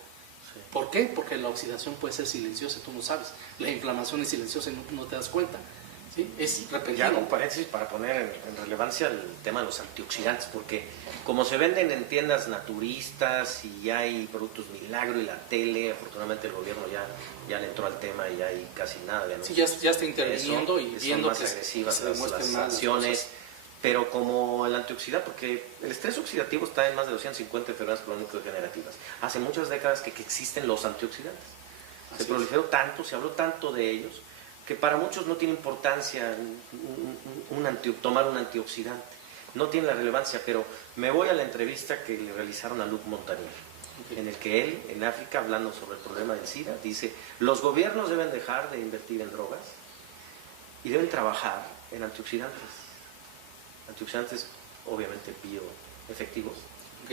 Sí. ¿Por qué? Porque la oxidación puede ser silenciosa, tú no sabes. La inflamación es silenciosa y no te das cuenta. ¿Sí? Es Ya repentino. un paréntesis para poner en relevancia el tema de los antioxidantes, porque como se venden en tiendas naturistas y ya hay productos milagro y la tele, afortunadamente el gobierno ya le entró al tema y ya hay casi nada de Sí, ya está interviniendo eso, y son viendo más que agresivas se las demuestren más las acciones, cosas. pero como el antioxidante, porque el estrés oxidativo está en más de 250 enfermedades crónico-degenerativas. Hace muchas décadas que existen los antioxidantes. Así Se proliferó tanto, se habló tanto de ellos, que para muchos no tiene importancia tomar un antioxidante. No tiene la relevancia, pero me voy a la entrevista que le realizaron a Luc Montagnier, en el que él, en África, hablando sobre el problema del SIDA, dice, los gobiernos deben dejar de invertir en drogas y deben trabajar en antioxidantes. Antioxidantes, obviamente, bioefectivos. Ok,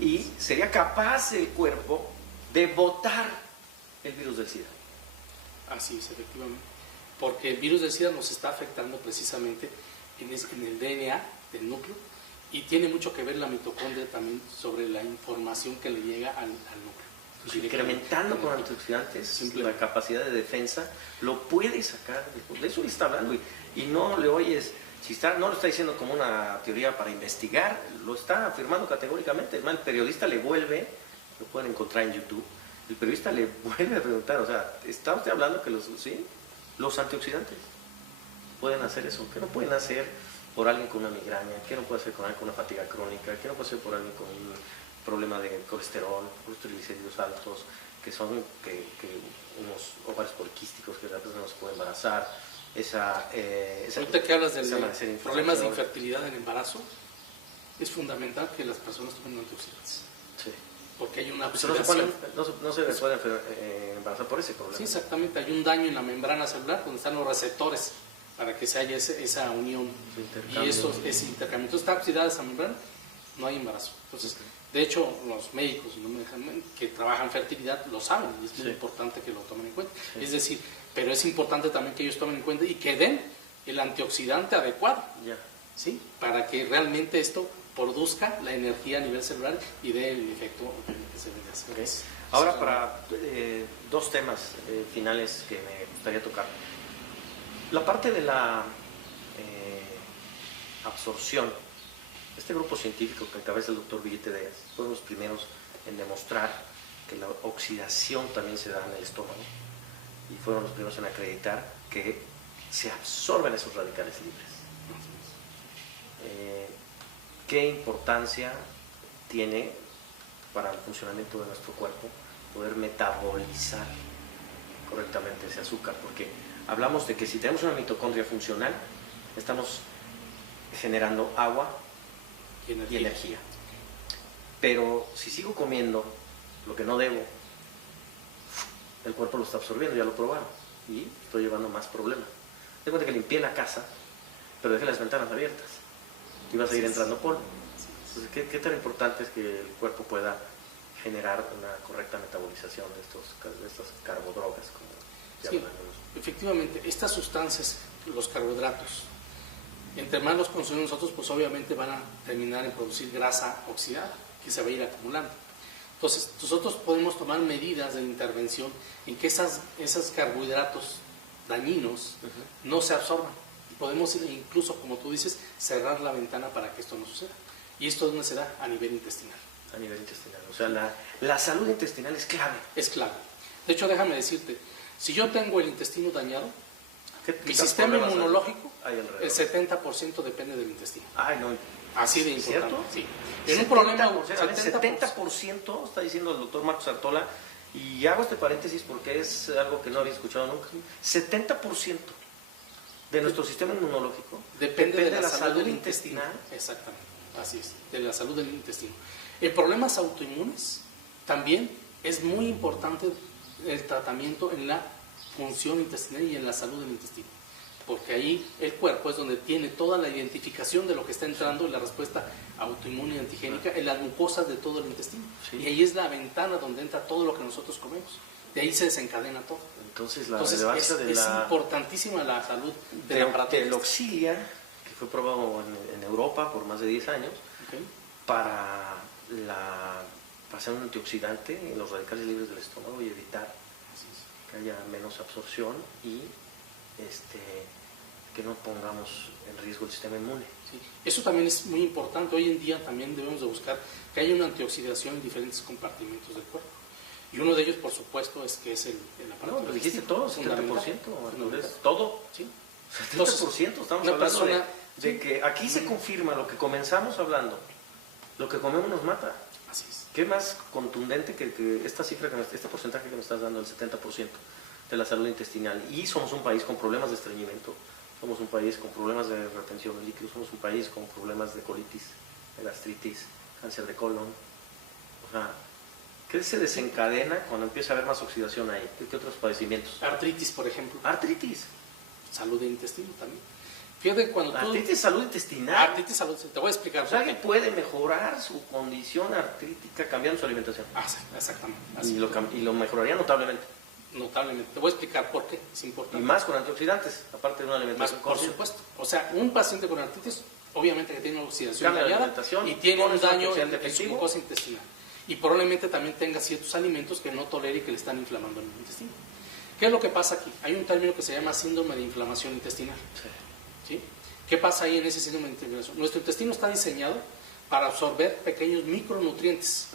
Y sería capaz el cuerpo de botar el virus del SIDA? Así es, efectivamente. Porque el virus del SIDA nos está afectando precisamente en el DNA del núcleo, y tiene mucho que ver la mitocondria también sobre la información que le llega al núcleo. Pues incrementando con antioxidantes la capacidad de defensa, lo puede sacar. De eso le está hablando, y no le oyes, no lo está diciendo como una teoría para investigar, lo está afirmando categóricamente. Es más, el periodista le vuelve, lo pueden encontrar en YouTube, el periodista le vuelve a preguntar, o sea, ¿está usted hablando que los antioxidantes pueden hacer eso? ¿Qué no pueden hacer por alguien con una migraña? ¿Qué no puede hacer con alguien con una fatiga crónica? ¿Qué no puede hacer por alguien con un problema de colesterol, unos triglicéridos altos, que son unos ovarios poliquísticos que la persona no se puede embarazar? Ahorita que hablas de problemas de infertilidad en embarazo, es fundamental que las personas tomen antioxidantes. Sí. Porque hay una oxidación. No se pueden embarazar por ese problema. Sí, exactamente. Hay un daño en la membrana celular donde están los receptores para que se haya esa unión. Y ese intercambio. Entonces, está oxidada esa membrana, no hay embarazo. Entonces, de hecho, los médicos que trabajan fertilidad lo saben, y es muy importante que lo tomen en cuenta. Sí. Es decir, pero es importante también que ellos tomen en cuenta y que den el antioxidante adecuado, ¿sí? Para que realmente esto produzca la energía a nivel celular y dé el efecto que se debe hacer. Okay. Ahora, para dos temas finales que me gustaría tocar. La parte de la absorción. Este grupo científico que encabeza el doctor Villete Díaz fueron los primeros en demostrar que la oxidación también se da en el estómago, y fueron los primeros en acreditar que se absorben esos radicales libres. ¿Qué importancia tiene para el funcionamiento de nuestro cuerpo poder metabolizar correctamente ese azúcar? Porque hablamos de que si tenemos una mitocondria funcional, estamos generando agua y energía. Pero si sigo comiendo lo que no debo, el cuerpo lo está absorbiendo, ya lo probaron, y estoy llevando más problemas. Ten cuenta que limpié la casa, pero dejé las ventanas abiertas y va a seguir entrando polvo. Entonces, ¿qué tan importante es que el cuerpo pueda generar una correcta metabolización de estas carbodrogas, como llaman algunos? Efectivamente, estas sustancias, los carbohidratos, entre más los consumimos nosotros, pues obviamente van a terminar en producir grasa oxidada, que se va a ir acumulando. Entonces, nosotros podemos tomar medidas de intervención en que esos carbohidratos dañinos no se absorban. Podemos incluso, como tú dices, cerrar la ventana para que esto no suceda. ¿Y esto dónde se da? A nivel intestinal. A nivel intestinal. O sea, la salud intestinal es clave. Es clave. De hecho, déjame decirte, si yo tengo el intestino dañado, mi sistema inmunológico, el 70% depende del intestino. Ay, no. Así de importante. ¿Cierto? Sí. En un problema, 70% está diciendo el doctor Marcos Artola, y hago este paréntesis porque es algo que no había escuchado nunca. 70% de nuestro sistema inmunológico depende de la salud intestinal. Exactamente, así es, de la salud del intestino. En problemas autoinmunes también es muy importante el tratamiento en la función intestinal y en la salud del intestino, porque ahí el cuerpo es donde tiene toda la identificación de lo que está entrando en la respuesta autoinmune y antigénica en las mucosas de todo el intestino. Sí. Y ahí es la ventana donde entra todo lo que nosotros comemos. De ahí se desencadena todo. Entonces, relevancia es importantísima la salud del aparato. El Auxilia, que fue probado en Europa por más de 10 años, para hacer un antioxidante en los radicales libres del estómago y evitar que haya menos absorción y que no pongamos en riesgo el sistema inmune. Sí. Eso también es muy importante. Hoy en día también debemos de buscar que haya una antioxidación en diferentes compartimentos del cuerpo. Y uno de ellos, por supuesto, es que es el aparato. No, lo dijiste todo, 70%. Todo. Sí. 70%. Estamos hablando de que aquí se confirma lo que comenzamos hablando. Lo que comemos nos mata. Así es. ¿Qué más contundente que esta cifra, este porcentaje que me estás dando, el 70% de la salud intestinal? Y somos un país con problemas de estreñimiento, somos un país con problemas de retención de líquidos, somos un país con problemas de colitis, de gastritis, cáncer de colon. O sea, ¿qué se desencadena cuando empieza a haber más oxidación ahí? ¿Qué otros padecimientos? Artritis, por ejemplo. Artritis. Salud de intestino también. Fíjate cuando tú... Artritis, salud intestinal. Artritis, salud, te voy a explicar. O sea, alguien puede mejorar su condición artrítica cambiando su alimentación. Exactamente. Y lo mejoraría notablemente. Notablemente. Te voy a explicar por qué es Y importante. más con antioxidantes, aparte de una Más, alimentación por consciente. supuesto. O sea, un paciente con artritis, obviamente que tiene una oxidación Cambia de dañada alimentación, y tiene con un ese daño antioxidante en su efectivo. mucosa intestinal. Y probablemente también tenga ciertos alimentos que no tolere y que le están inflamando el intestino. ¿Qué es lo que pasa aquí? Hay un término que se llama síndrome de inflamación intestinal. ¿Sí? ¿Qué pasa ahí en ese síndrome de inflamación? Nuestro intestino está diseñado para absorber pequeños micronutrientes.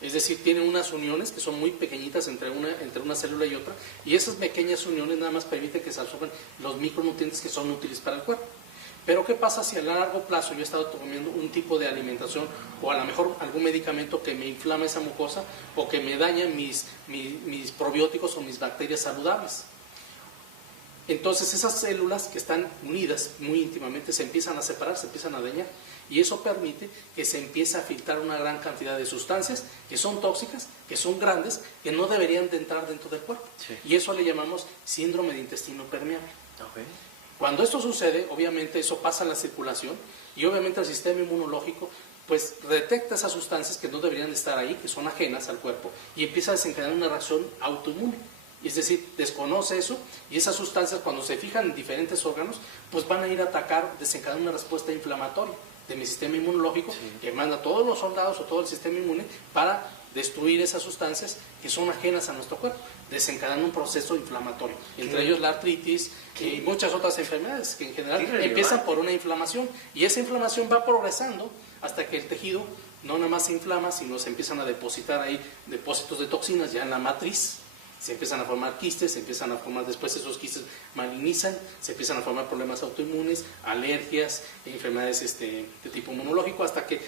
Es decir, tiene unas uniones que son muy pequeñitas entre una célula y otra, y esas pequeñas uniones nada más permiten que se absorban los micronutrientes que son útiles para el cuerpo. Pero ¿qué pasa si a largo plazo yo he estado comiendo un tipo de alimentación o a lo mejor algún medicamento que me inflama esa mucosa o que me daña mis probióticos o mis bacterias saludables? Entonces esas células que están unidas muy íntimamente se empiezan a separar, se empiezan a dañar, y eso permite que se empiece a filtrar una gran cantidad de sustancias que son tóxicas, que son grandes, que no deberían de entrar dentro del cuerpo. Sí. Y eso le llamamos síndrome de intestino permeable. Ok. Cuando esto sucede, obviamente eso pasa a la circulación y obviamente el sistema inmunológico pues detecta esas sustancias que no deberían de estar ahí, que son ajenas al cuerpo, y empieza a desencadenar una reacción autoinmune. Es decir, desconoce eso, y esas sustancias cuando se fijan en diferentes órganos, pues van a ir a atacar, desencadenar una respuesta inflamatoria de mi sistema inmunológico, que manda a todos los soldados o todo el sistema inmune para destruir esas sustancias que son ajenas a nuestro cuerpo, desencadenando un proceso inflamatorio, entre ellos la artritis y muchas otras enfermedades que en general empiezan por una inflamación, y esa inflamación va progresando hasta que el tejido no nada más se inflama, sino se empiezan a depositar ahí depósitos de toxinas ya en la matriz. Se empiezan a formar quistes, se empiezan a formar, después esos quistes malignizan, se empiezan a formar problemas autoinmunes, alergias, enfermedades de tipo inmunológico, hasta que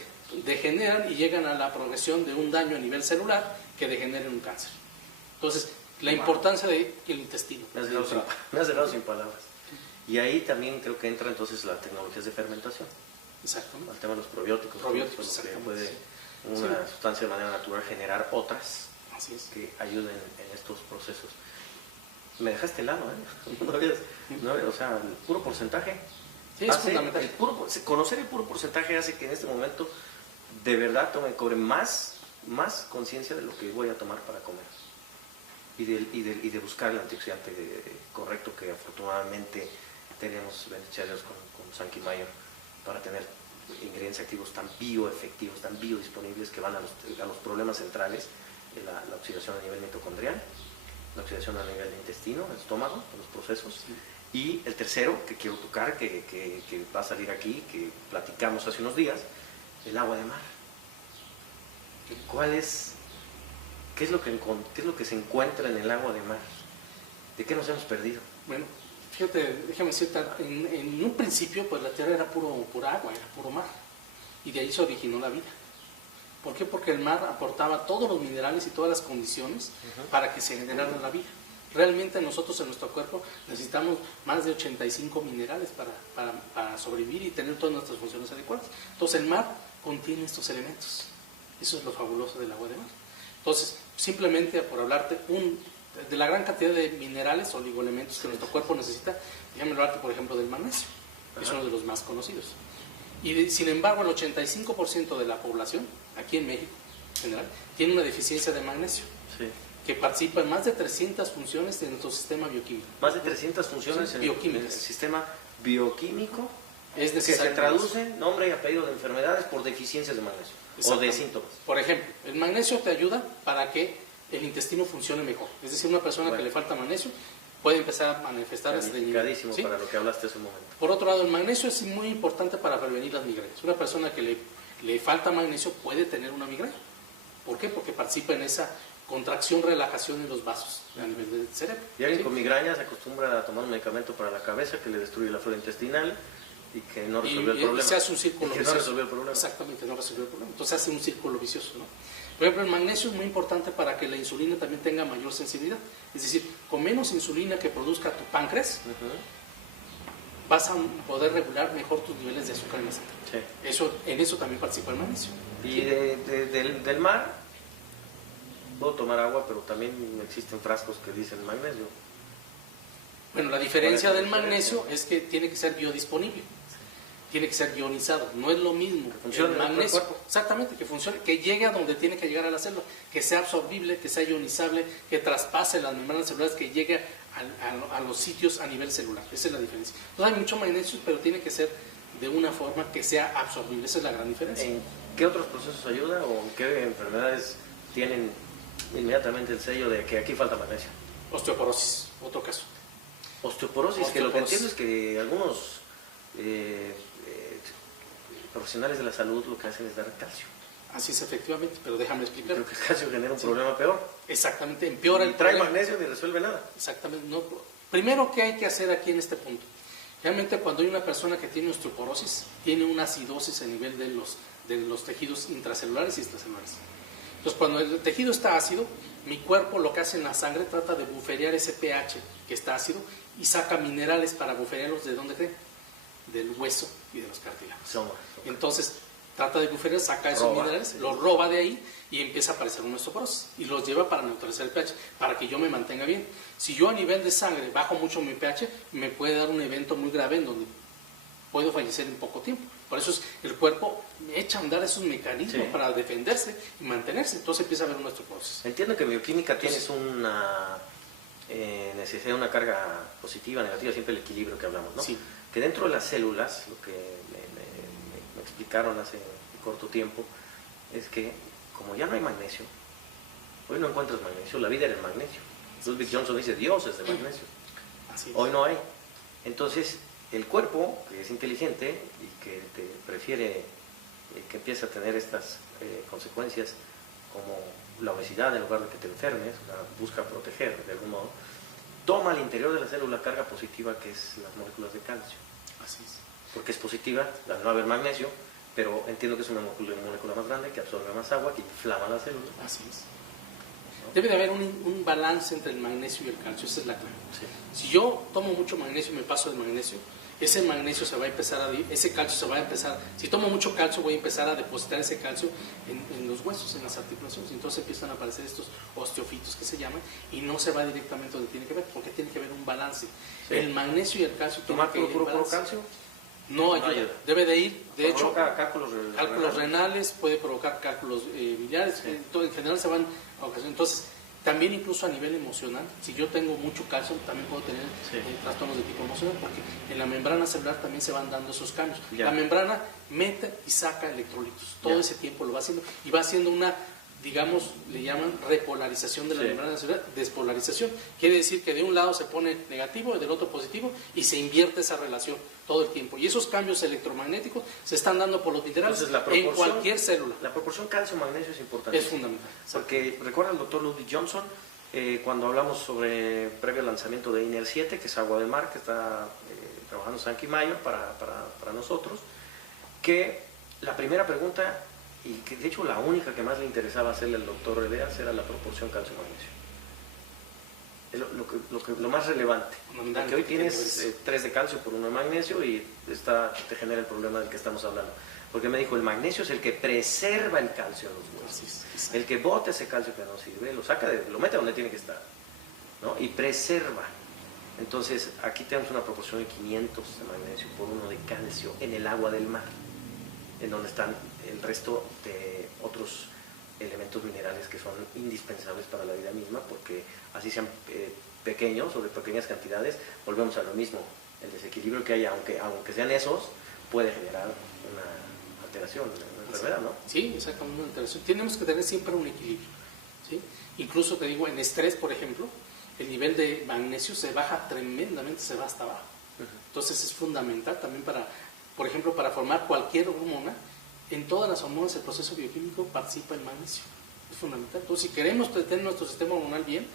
degeneran y llegan a la progresión de un daño a nivel celular que degenera en un cáncer. Entonces, la importancia de el intestino. Me has dejado sin palabras. Y ahí también creo que entra entonces las tecnologías de fermentación. Exacto. El tema de los probióticos. Probióticos, que exactamente. puede una sustancia de manera natural generar otras Así es. que ayuden en estos procesos. Me dejaste helado, ¿eh? No había, o sea, el puro porcentaje. Sí, es fundamental. Conocer el puro porcentaje hace que en este momento de verdad cobre más conciencia de lo que voy a tomar para comer. Y de buscar el antioxidante correcto que afortunadamente tenemos, bendito Dios, con Sankey Mayer, para tener ingredientes activos tan bioefectivos, tan biodisponibles, que van a los problemas centrales de la oxidación a nivel mitocondrial, la oxidación a nivel de intestino, el estómago, los procesos. Y el tercero que quiero tocar, que va a salir aquí, que platicamos hace unos días, el agua de mar. ¿Qué es lo que se encuentra en el agua de mar? ¿De qué nos hemos perdido? Bueno, fíjate, déjame decirte, en un principio pues la Tierra era pura agua, era puro mar, y de ahí se originó la vida. ¿Por qué? Porque el mar aportaba todos los minerales y todas las condiciones para que se generara la vida. Realmente nosotros en nuestro cuerpo necesitamos más de 85 minerales para sobrevivir y tener todas nuestras funciones adecuadas. Entonces el mar contiene estos elementos. Eso es lo fabuloso del agua de mar. Entonces, simplemente por hablarte de la gran cantidad de minerales o oligoelementos que nuestro cuerpo necesita, déjame hablarte por ejemplo del magnesio, que es uno de los más conocidos. Y sin embargo el 85% de la población, aquí en México en general, tiene una deficiencia de magnesio, que participa en más de 300 funciones de nuestro sistema bioquímico. Más de 300 funciones en el sistema bioquímico, es que se traduce nombre y apellido de enfermedades por deficiencias de magnesio o de síntomas. Por ejemplo, el magnesio te ayuda para que el intestino funcione mejor. Es decir, una persona que le falta magnesio puede empezar a manifestar Calificadísimo para lo que hablaste hace un momento. Por otro lado, el magnesio es muy importante para prevenir las migrañas. Una persona que le falta magnesio puede tener una migraña. ¿Por qué? Porque participa en esa contracción, relajación en los vasos a nivel del cerebro. Y alguien con migraña se acostumbra a tomar un medicamento para la cabeza que le destruye la flora intestinal y que no resolvió el problema. Y se hace un círculo vicioso. No resolvió el problema. Exactamente, no resolvió el problema. Entonces hace un círculo vicioso, ¿no? Por ejemplo, el magnesio es muy importante para que la insulina también tenga mayor sensibilidad. Es decir, con menos insulina que produzca tu páncreas, vas a poder regular mejor tus niveles de azúcar en la sangre. En eso también participa el magnesio. Y del mar, puedo tomar agua, pero también existen frascos que dicen magnesio. Bueno, la diferencia del magnesio es que tiene que ser biodisponible. tiene que ser ionizado, no es lo mismo que funcione el dentro del magnesio, cuerpo. exactamente, que funcione, que llegue a donde tiene que llegar a la célula, que sea absorbible, que sea ionizable, que traspase las membranas celulares, que llegue a los sitios a nivel celular. Esa es la diferencia. Entonces hay mucho magnesio, pero tiene que ser de una forma que sea absorbible. Esa es la gran diferencia. ¿En qué otros procesos ayuda o en qué enfermedades tienen inmediatamente el sello de que aquí falta magnesio? Osteoporosis, otro caso. Osteoporosis, que lo que entiendo es que algunos profesionales de la salud lo que hacen es dar calcio. Así es, efectivamente, pero déjame explicar. Creo que el calcio genera un problema peor. Exactamente, empeora Y el trae problema. magnesio ni resuelve nada. Exactamente. No. Primero, ¿qué hay que hacer aquí en este punto? Realmente cuando hay una persona que tiene osteoporosis, tiene una acidosis a nivel de los tejidos intracelulares y extracelulares. Entonces, cuando el tejido está ácido, mi cuerpo lo que hace en la sangre trata de buferiar ese pH que está ácido y saca minerales para buferiarlos. ¿De dónde creen? Del hueso y de los cartílagos. Entonces, trata de buferiar, saca esos minerales, los roba de ahí y empieza a aparecer una osteoporosis y los lleva para neutralizar el pH, para que yo me mantenga bien. Si yo a nivel de sangre bajo mucho mi pH, me puede dar un evento muy grave en donde puedo fallecer en poco tiempo. Por eso el cuerpo echa a andar esos mecanismos para defenderse y mantenerse. Entonces empieza a haber una osteoporosis. Entiendo que en bioquímica tienes una necesidad de una carga positiva, negativa, siempre el equilibrio que hablamos, ¿no? Sí. Que dentro de las células, lo que me explicaron hace corto tiempo, es que como ya no hay magnesio, hoy no encuentras magnesio, la vida era el magnesio. Ludwig Johnson dice, Dios es de magnesio. Así es. Hoy no hay. Entonces, el cuerpo, que es inteligente y que te prefiere que empiece a tener estas consecuencias como la obesidad en lugar de que te enfermes, busca proteger de algún modo, toma al interior de la célula carga positiva que es las moléculas de calcio. Así es. Porque es positiva, al no haber magnesio, pero entiendo que es una molécula más grande que absorbe más agua, que inflama la célula. Así es. Debe de haber un balance entre el magnesio y el calcio, esa es la clave. Sí. Si yo tomo mucho magnesio y me paso del magnesio, ese magnesio se va a empezar ese calcio se va a empezar, si tomo mucho calcio voy a empezar a depositar ese calcio en los huesos, en las articulaciones, y entonces empiezan a aparecer estos osteofitos que se llaman, y no se va directamente donde tiene que ver, porque tiene que haber un balance. Sí. El magnesio y el calcio ¿Tomar tienen que ir en puro balance. calcio? No ayuda. Debe de ir, de hecho, Provoca cálculos renales, puede provocar cálculos biliares, Sí. en general se van a ocasionar. Entonces, también incluso a nivel emocional, si yo tengo mucho calcio, también puedo tener trastornos de tipo emocional, porque en la membrana celular también se van dando esos cambios. Ya. La membrana mete y saca electrolitos, todo ese tiempo lo va haciendo, y va haciendo una, digamos, le llaman repolarización de la membrana celular, despolarización. Quiere decir que de un lado se pone negativo y del otro positivo, y se invierte esa relación todo el tiempo. Y esos cambios electromagnéticos se están dando por los minerales en cualquier célula. La proporción calcio-magnesio es importante. Es fundamental. Porque recuerda el doctor Ludwig Johnson, cuando hablamos sobre previo lanzamiento de INER 7, que es agua de mar, que está trabajando Sankey Mayer para nosotros, que la primera pregunta, y que de hecho la única que más le interesaba hacerle al doctor Reveas, era la proporción calcio-magnesio. Es lo más relevante. Porque hoy tienes 3 de calcio por 1 de magnesio y te genera el problema del que estamos hablando. Porque me dijo, el magnesio es el que preserva el calcio en los huesos. El que bota ese calcio que no sirve, lo mete donde tiene que estar, ¿no? Y preserva. Entonces, aquí tenemos una proporción de 500 de magnesio por 1 de calcio en el agua del mar, en donde están el resto de otros elementos minerales que son indispensables para la vida misma, porque así sean pequeños o de pequeñas cantidades, volvemos a lo mismo. El desequilibrio que haya, aunque sean esos, puede generar una alteración, una enfermedad, ¿no? Sí, exactamente, una alteración. Tenemos que tener siempre un equilibrio, ¿sí? Incluso te digo, en estrés, por ejemplo, el nivel de magnesio se baja tremendamente, se va hasta abajo. Entonces es fundamental también por ejemplo, para formar cualquier hormona. En todas las hormonas el proceso bioquímico participa el magnesio, es fundamental. Entonces, si queremos tener nuestro sistema hormonal bien,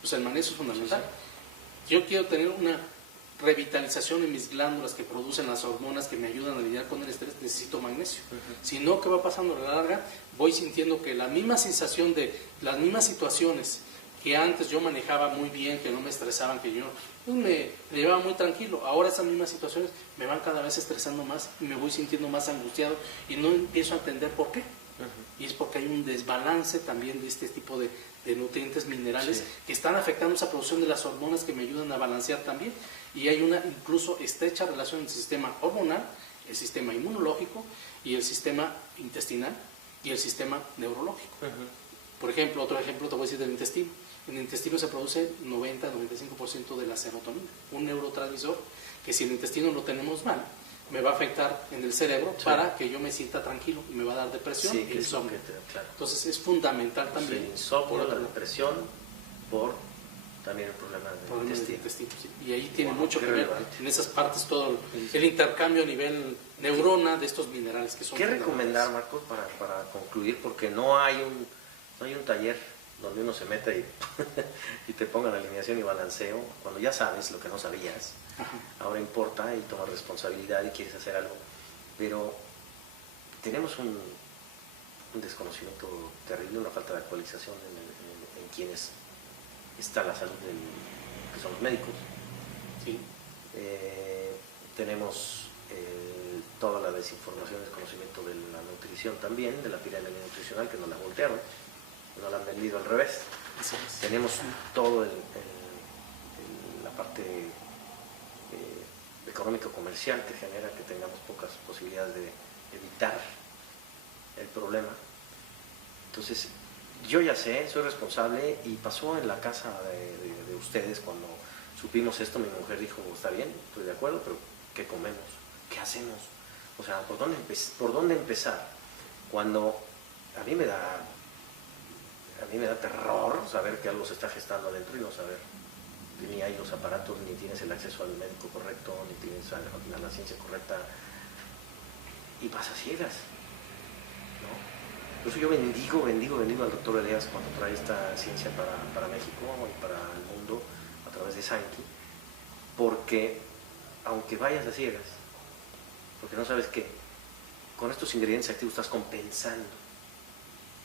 pues el magnesio es fundamental. Yo quiero tener una revitalización en mis glándulas que producen las hormonas que me ayudan a lidiar con el estrés, necesito magnesio. Si no, ¿qué va pasando? A la larga voy sintiendo que la misma sensación de las mismas situaciones que antes yo manejaba muy bien, que no me estresaban, que yo me llevaba muy tranquilo, ahora esas mismas situaciones me van cada vez estresando más y me voy sintiendo más angustiado y no empiezo a entender por qué. Y es porque hay un desbalance también de este tipo de nutrientes minerales que están afectando esa producción de las hormonas que me ayudan a balancear también, y hay una incluso estrecha relación entre el sistema hormonal el sistema inmunológico y el sistema intestinal y el sistema neurológico. Por ejemplo, otro ejemplo te voy a decir del intestino. En el intestino se produce 90-95% de la serotonina, un neurotransmisor que si el intestino lo tenemos mal, me va a afectar en el cerebro para que yo me sienta tranquilo y me va a dar depresión e insomnio. Claro. Entonces es fundamental también. El insomnio, la depresión, por también el problema del intestino. Sí. Y ahí tiene mucho que ver en esas partes todo el intercambio a nivel neurona de estos minerales que son. ¿Qué recomendar, Marcos, para concluir? Porque no hay un taller donde uno se meta y te pongan alineación y balanceo, cuando ya sabes lo que no sabías. Ajá. Ahora importa y tomas responsabilidad y quieres hacer algo, pero tenemos un desconocimiento terrible, una falta de actualización en quienes está la salud que son los médicos. Sí. Tenemos toda la desinformación, desconocimiento de la nutrición también, de la pirámide nutricional, que nos la voltearon, no la han vendido al revés. Tenemos todo la parte económico-comercial que genera que tengamos pocas posibilidades de evitar el problema. Entonces, yo ya sé, soy responsable, y pasó en la casa de ustedes cuando supimos esto. Mi mujer dijo, está bien, estoy de acuerdo, pero ¿qué comemos? ¿Qué hacemos? O sea, ¿por dónde empezar? Cuando a mí me da terror saber que algo se está gestando adentro y no saber que ni hay los aparatos, ni tienes el acceso al médico correcto, ni tienes a la ciencia correcta, y vas a ciegas, ¿no? Por eso yo bendigo al doctor Elías cuando trae esta ciencia para México y para el mundo a través de Sankey, porque aunque vayas a ciegas, porque no sabes qué, con estos ingredientes activos estás compensando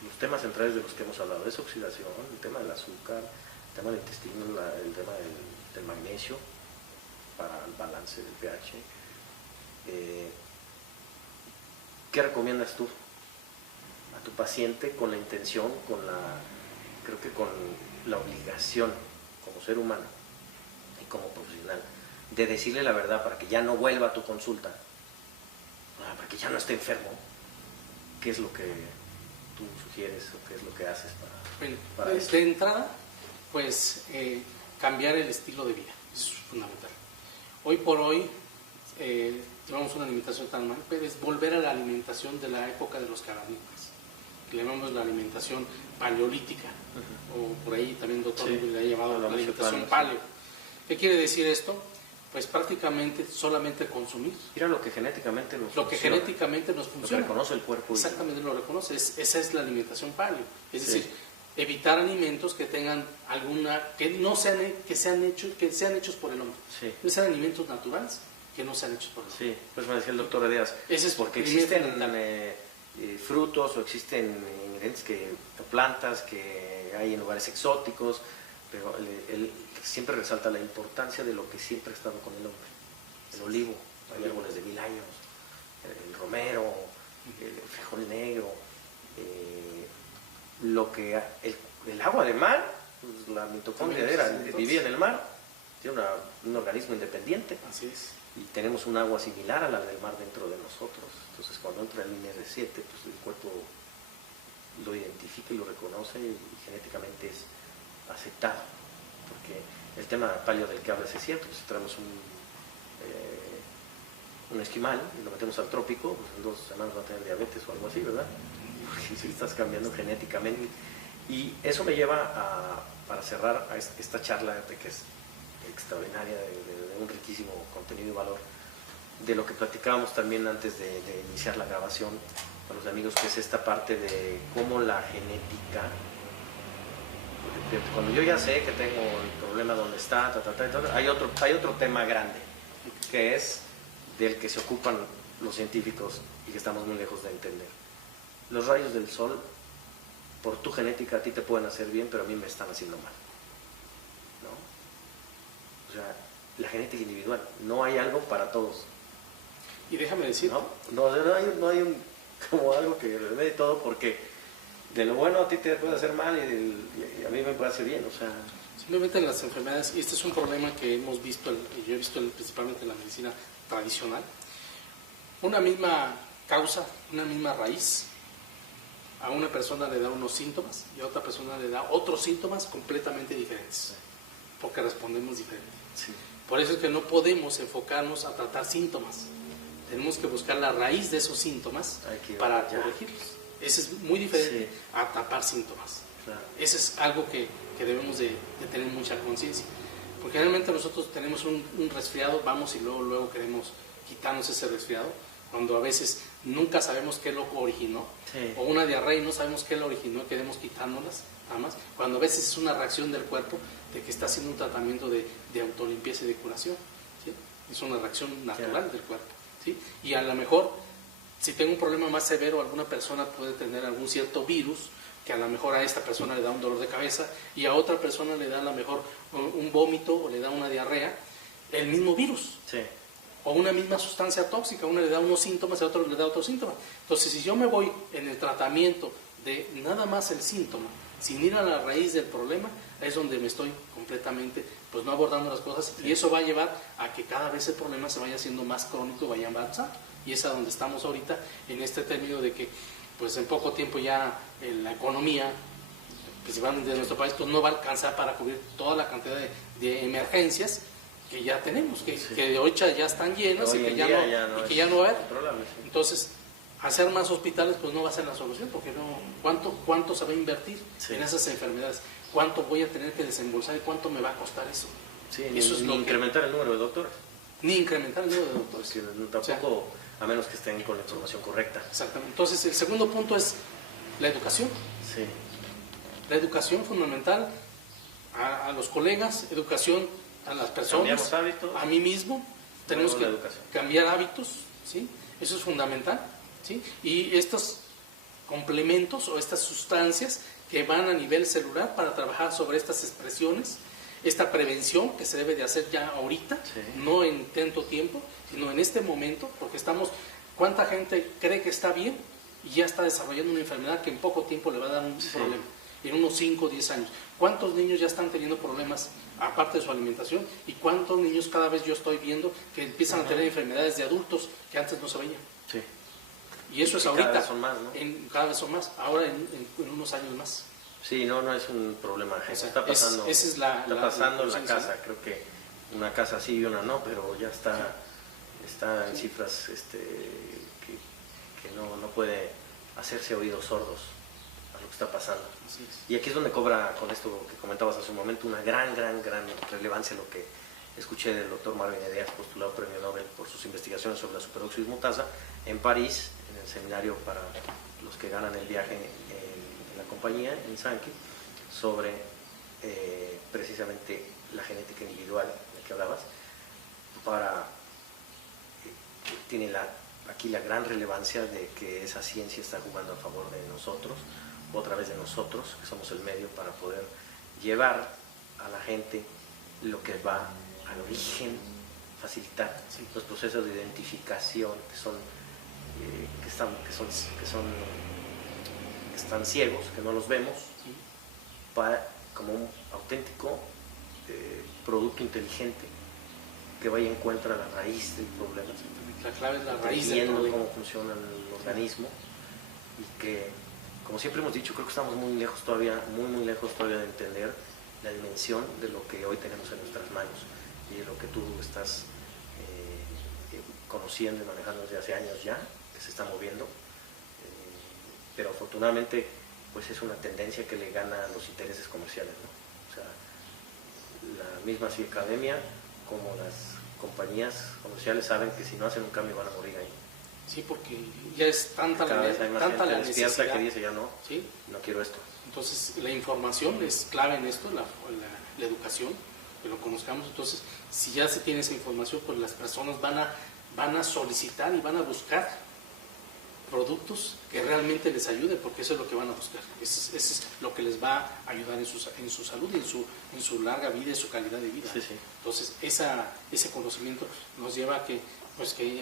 los temas centrales de los que hemos hablado: desoxidación, el tema del azúcar, el tema del intestino, el tema del magnesio para el balance del pH. ¿Qué recomiendas tú a tu paciente con la intención, creo que con la obligación como ser humano y como profesional de decirle la verdad para que ya no vuelva a tu consulta, para que ya no esté enfermo? ¿Qué es lo que tú sugieres o qué es lo que haces para eso? De entrada, pues cambiar el estilo de vida, eso es fundamental. Hoy por hoy llevamos una alimentación tan mal, pero es volver a la alimentación de la época de los cavernícolas, que le llamamos la alimentación paleolítica, o por ahí también doctor le ha llamado la alimentación paleo. ¿Qué quiere decir esto? Pues prácticamente solamente consumir. Mira lo que genéticamente nos funciona. Genéticamente nos funciona. Lo que reconoce el cuerpo. Exactamente, lo reconoce. Esa es la alimentación paleo. Es decir, evitar alimentos que tengan que sean hechos por el hombre. Sí. Deben ser alimentos naturales que no sean hechos por el hombre. Sí, pues me decía el doctor Elías. Ese es porque existen frutos o existen ingredientes, plantas que hay en lugares exóticos, pero él siempre resalta la importancia de lo que siempre ha estado con el hombre. El olivo, hay árboles de 1000 años, el romero, el frijol negro, el agua de mar, pues la mitocondria vivía en el mar, tiene un organismo independiente. Así es. Y tenemos un agua similar a la del mar dentro de nosotros. Entonces, cuando entra el INR7, pues el cuerpo lo identifica y lo reconoce, y genéticamente es aceptado. Porque el tema paleo del que hablas es cierto. Si traemos un esquimal y lo metemos al trópico, pues en 2 semanas va a tener diabetes o algo así, ¿verdad? Porque si estás cambiando genéticamente. Y eso me lleva para cerrar a esta charla que es extraordinaria, de un riquísimo contenido y valor, de lo que platicábamos también antes de iniciar la grabación con los amigos, que es esta parte de cómo la genética, cuando yo ya sé que tengo el problema donde está, hay otro tema grande, que es del que se ocupan los científicos y que estamos muy lejos de entender. Los rayos del sol, por tu genética, a ti te pueden hacer bien, pero a mí me están haciendo mal, ¿no? O sea, la genética individual, no hay algo para todos. Y déjame decir, no hay como algo que remedie todo, porque de lo bueno a ti te puede hacer mal y a mí me puede hacer bien, o sea. Simplemente en las enfermedades, y este es un problema que hemos visto, y yo he visto principalmente en la medicina tradicional, una misma causa, una misma raíz, a una persona le da unos síntomas y a otra persona le da otros síntomas completamente diferentes, porque respondemos diferente. Sí. Por eso es que no podemos enfocarnos a tratar síntomas. Tenemos que buscar la raíz de esos síntomas para corregirlos. Eso es muy diferente a tapar síntomas. Claro. Eso es algo que debemos de tener mucha conciencia. Porque realmente nosotros tenemos un resfriado, vamos y luego queremos quitarnos ese resfriado, cuando a veces nunca sabemos qué lo originó, o una diarrea y no sabemos qué lo originó, queremos quitárnoslas, nada más, cuando a veces es una reacción del cuerpo de que está haciendo un tratamiento de autolimpieza y de curación, ¿sí? Es una reacción natural del cuerpo, ¿sí? Y a lo mejor, si tengo un problema más severo, alguna persona puede tener algún cierto virus, que a lo mejor a esta persona le da un dolor de cabeza y a otra persona le da a lo mejor un vómito o le da una diarrea, el mismo virus. Sí. O una misma sustancia tóxica, una le da unos síntomas y a otro le da otros síntomas. Entonces, si yo me voy en el tratamiento de nada más el síntoma, sin ir a la raíz del problema, es donde me estoy completamente, pues no abordando las cosas, y eso va a llevar a que cada vez el problema se vaya haciendo más crónico y vaya avanzando. Y es a donde estamos ahorita, en este término de que, pues en poco tiempo ya la economía, principalmente de nuestro país, pues no va a alcanzar para cubrir toda la cantidad de emergencias que ya tenemos, que hoy ya están llenas y que ya no va a haber. Entonces, hacer más hospitales pues no va a ser la solución, porque ¿cuánto se va a invertir en esas enfermedades? ¿Cuánto voy a tener que desembolsar y cuánto me va a costar eso? Sí, ni incrementar el número de doctores. Ni incrementar el número de doctores. Tampoco, a menos que estén con la información correcta. Exactamente. Entonces, el segundo punto es la educación. Sí. La educación fundamental a los colegas, educación a las personas, a mí mismo. Tenemos que cambiar hábitos, ¿sí? Eso es fundamental, ¿sí? Y estos complementos o estas sustancias que van a nivel celular para trabajar sobre estas expresiones, esta prevención que se debe de hacer ya ahorita, no en tanto tiempo, sino en este momento, porque ¿cuánta gente cree que está bien y ya está desarrollando una enfermedad que en poco tiempo le va a dar un problema? En unos 5 o 10 años. ¿Cuántos niños ya están teniendo problemas aparte de su alimentación? ¿Y cuántos niños cada vez yo estoy viendo que empiezan a tener enfermedades de adultos que antes no se veían? Sí. Y eso es ahorita. Cada vez son más, ¿no? Cada vez son más. Ahora en unos años más. Sí, no es un problema ajeno. O sea, está pasando, está pasando en la casa. Creo que una casa sí y una no, pero ya está en cifras que no puede hacerse oídos sordos a lo que está pasando. Y aquí es donde cobra, con esto que comentabas hace un momento, una gran relevancia lo que escuché del doctor Marvin Edeas, postulado premio Nobel por sus investigaciones sobre la superóxido dismutasa en París, en el seminario para los que ganan el viaje en la compañía, en Sankey, sobre precisamente la genética individual de que hablabas, tiene aquí la gran relevancia de que esa ciencia está jugando a favor de nosotros, otra vez de nosotros, que somos el medio para poder llevar a la gente lo que va al origen, facilitar los procesos de identificación que están ciegos, que no los vemos, como un auténtico producto inteligente que vaya en contra de la raíz del problema. La clave es la raíz del problema. Cómo funciona el organismo y que, como siempre hemos dicho, creo que estamos muy lejos todavía de entender la dimensión de lo que hoy tenemos en nuestras manos y de lo que tú estás conociendo y manejando desde hace años ya, que se está moviendo, pero afortunadamente pues es una tendencia que le gana a los intereses comerciales, ¿no? O sea, la misma academia como las compañías comerciales saben que si no hacen un cambio van a morir ahí. Sí, porque ya es tanta la necesidad que dice ya no, ¿sí? No quiero esto. Entonces la información es clave en esto, la educación, que lo conozcamos. Entonces, si ya se tiene esa información, pues las personas van a solicitar y van a buscar productos que realmente les ayuden, porque eso es lo que van a buscar. Eso es lo que les va a ayudar en su salud y en su larga vida y su calidad de vida. Sí. Entonces, ese conocimiento nos lleva a que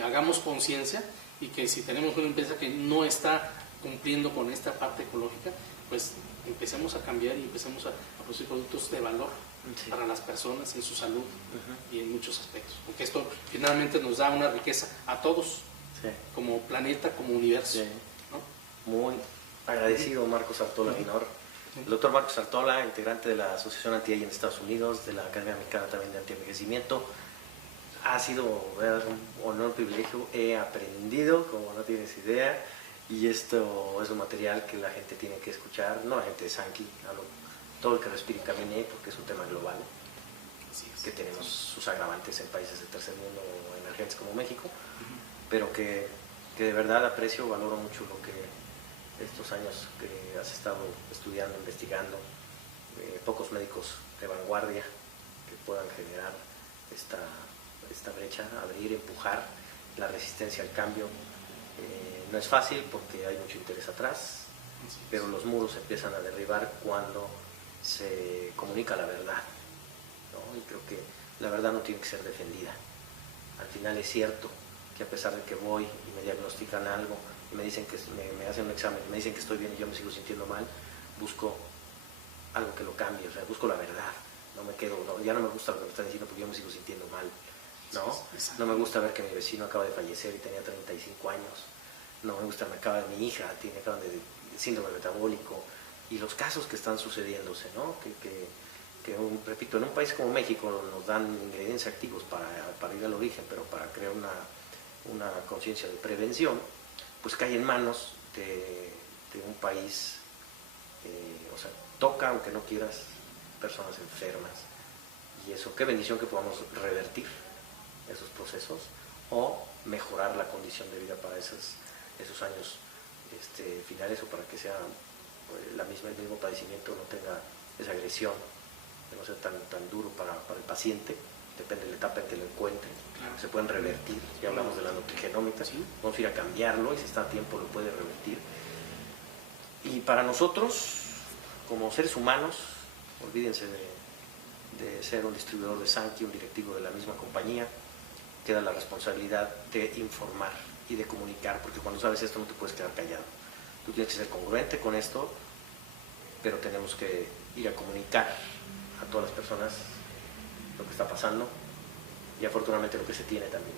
hagamos conciencia y que si tenemos una empresa que no está cumpliendo con esta parte ecológica, pues empecemos a cambiar y empecemos a producir productos de valor para las personas en su salud y en muchos aspectos, porque esto finalmente nos da una riqueza a todos, Sí. como planeta, como universo. Sí. ¿No? Muy agradecido, Marcos Artola Guinor. El doctor Marcos Artola, integrante de la Asociación Anti-Aging en Estados Unidos, de la Academia Mexicana también de Anti-Envejecimiento. Ha sido, ¿verdad?, un honor, un privilegio. He aprendido, como no tienes idea, y esto es un material que la gente tiene que escuchar, no la gente de Sankey, todo el que respire y camine, porque es un tema global, que tenemos sus agravantes en países del tercer mundo o emergentes como México, pero que de verdad aprecio, valoro mucho lo que estos años que has estado estudiando, investigando, pocos médicos de vanguardia que puedan generar esta brecha, abrir, empujar la resistencia al cambio. No es fácil porque hay mucho interés atrás, pero los muros se empiezan a derribar cuando se comunica la verdad, ¿no? Y creo que la verdad no tiene que ser defendida. Al final es cierto que a pesar de que voy y me diagnostican algo y me dicen que me hacen un examen, me dicen que estoy bien y yo me sigo sintiendo mal, busco algo que lo cambie, o sea, busco la verdad. No me quedo, ya no me gusta lo que me están diciendo porque yo me sigo sintiendo mal, ¿no? No me gusta ver que mi vecino acaba de fallecer y tenía 35 años. No me gusta, mi hija acaban de síndrome metabólico, y los casos que están sucediéndose, ¿no? Repito, en un país como México nos dan ingredientes activos para ir al origen, pero para crear una conciencia de prevención, pues cae en manos de un país, o sea, toca, aunque no quieras, personas enfermas, y eso, qué bendición que podamos revertir esos procesos o mejorar la condición de vida para esos años finales, o para que sea el mismo padecimiento no tenga esa agresión, de no ser tan duro para el paciente. Depende de la etapa en que lo encuentre. Claro. Se pueden revertir, ya hablamos de la nutrigenómica, ¿sí? Vamos a ir a cambiarlo, y si está a tiempo lo puede revertir. Y para nosotros, como seres humanos, olvídense de ser un distribuidor de Sankey, un directivo de la misma compañía, queda la responsabilidad de informar y de comunicar, porque cuando sabes esto no te puedes quedar callado. Tú tienes que ser congruente con esto, pero tenemos que ir a comunicar a todas las personas lo que está pasando, y afortunadamente lo que se tiene también,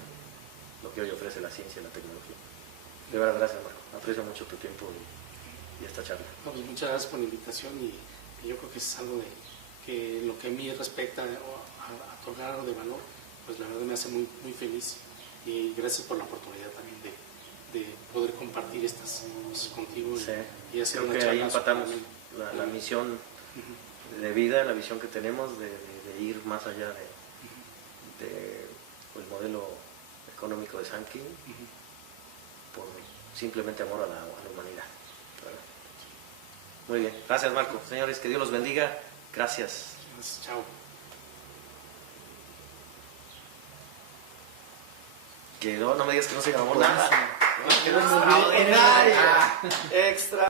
lo que hoy ofrece la ciencia y la tecnología. De verdad, gracias, Marco. Aprecio mucho tu tiempo y esta charla. No, pues muchas gracias por la invitación, y yo creo que es algo que lo que a mí respecta a otorgar algo de valor, pues la verdad me hace muy, muy feliz, y gracias por la oportunidad también de poder compartir estas cosas contigo. Sí. Y hacer creo una que ahí charla empatamos la misión de vida, la visión que tenemos de ir más allá del modelo económico de Sankey, por simplemente amor a la humanidad, ¿verdad? Muy bien, gracias, Marco. Señores, que Dios los bendiga. Gracias. Chao. Quedó, no me digas que no se grabó nada. Buenísimo. Quedó extraordinario. Extra.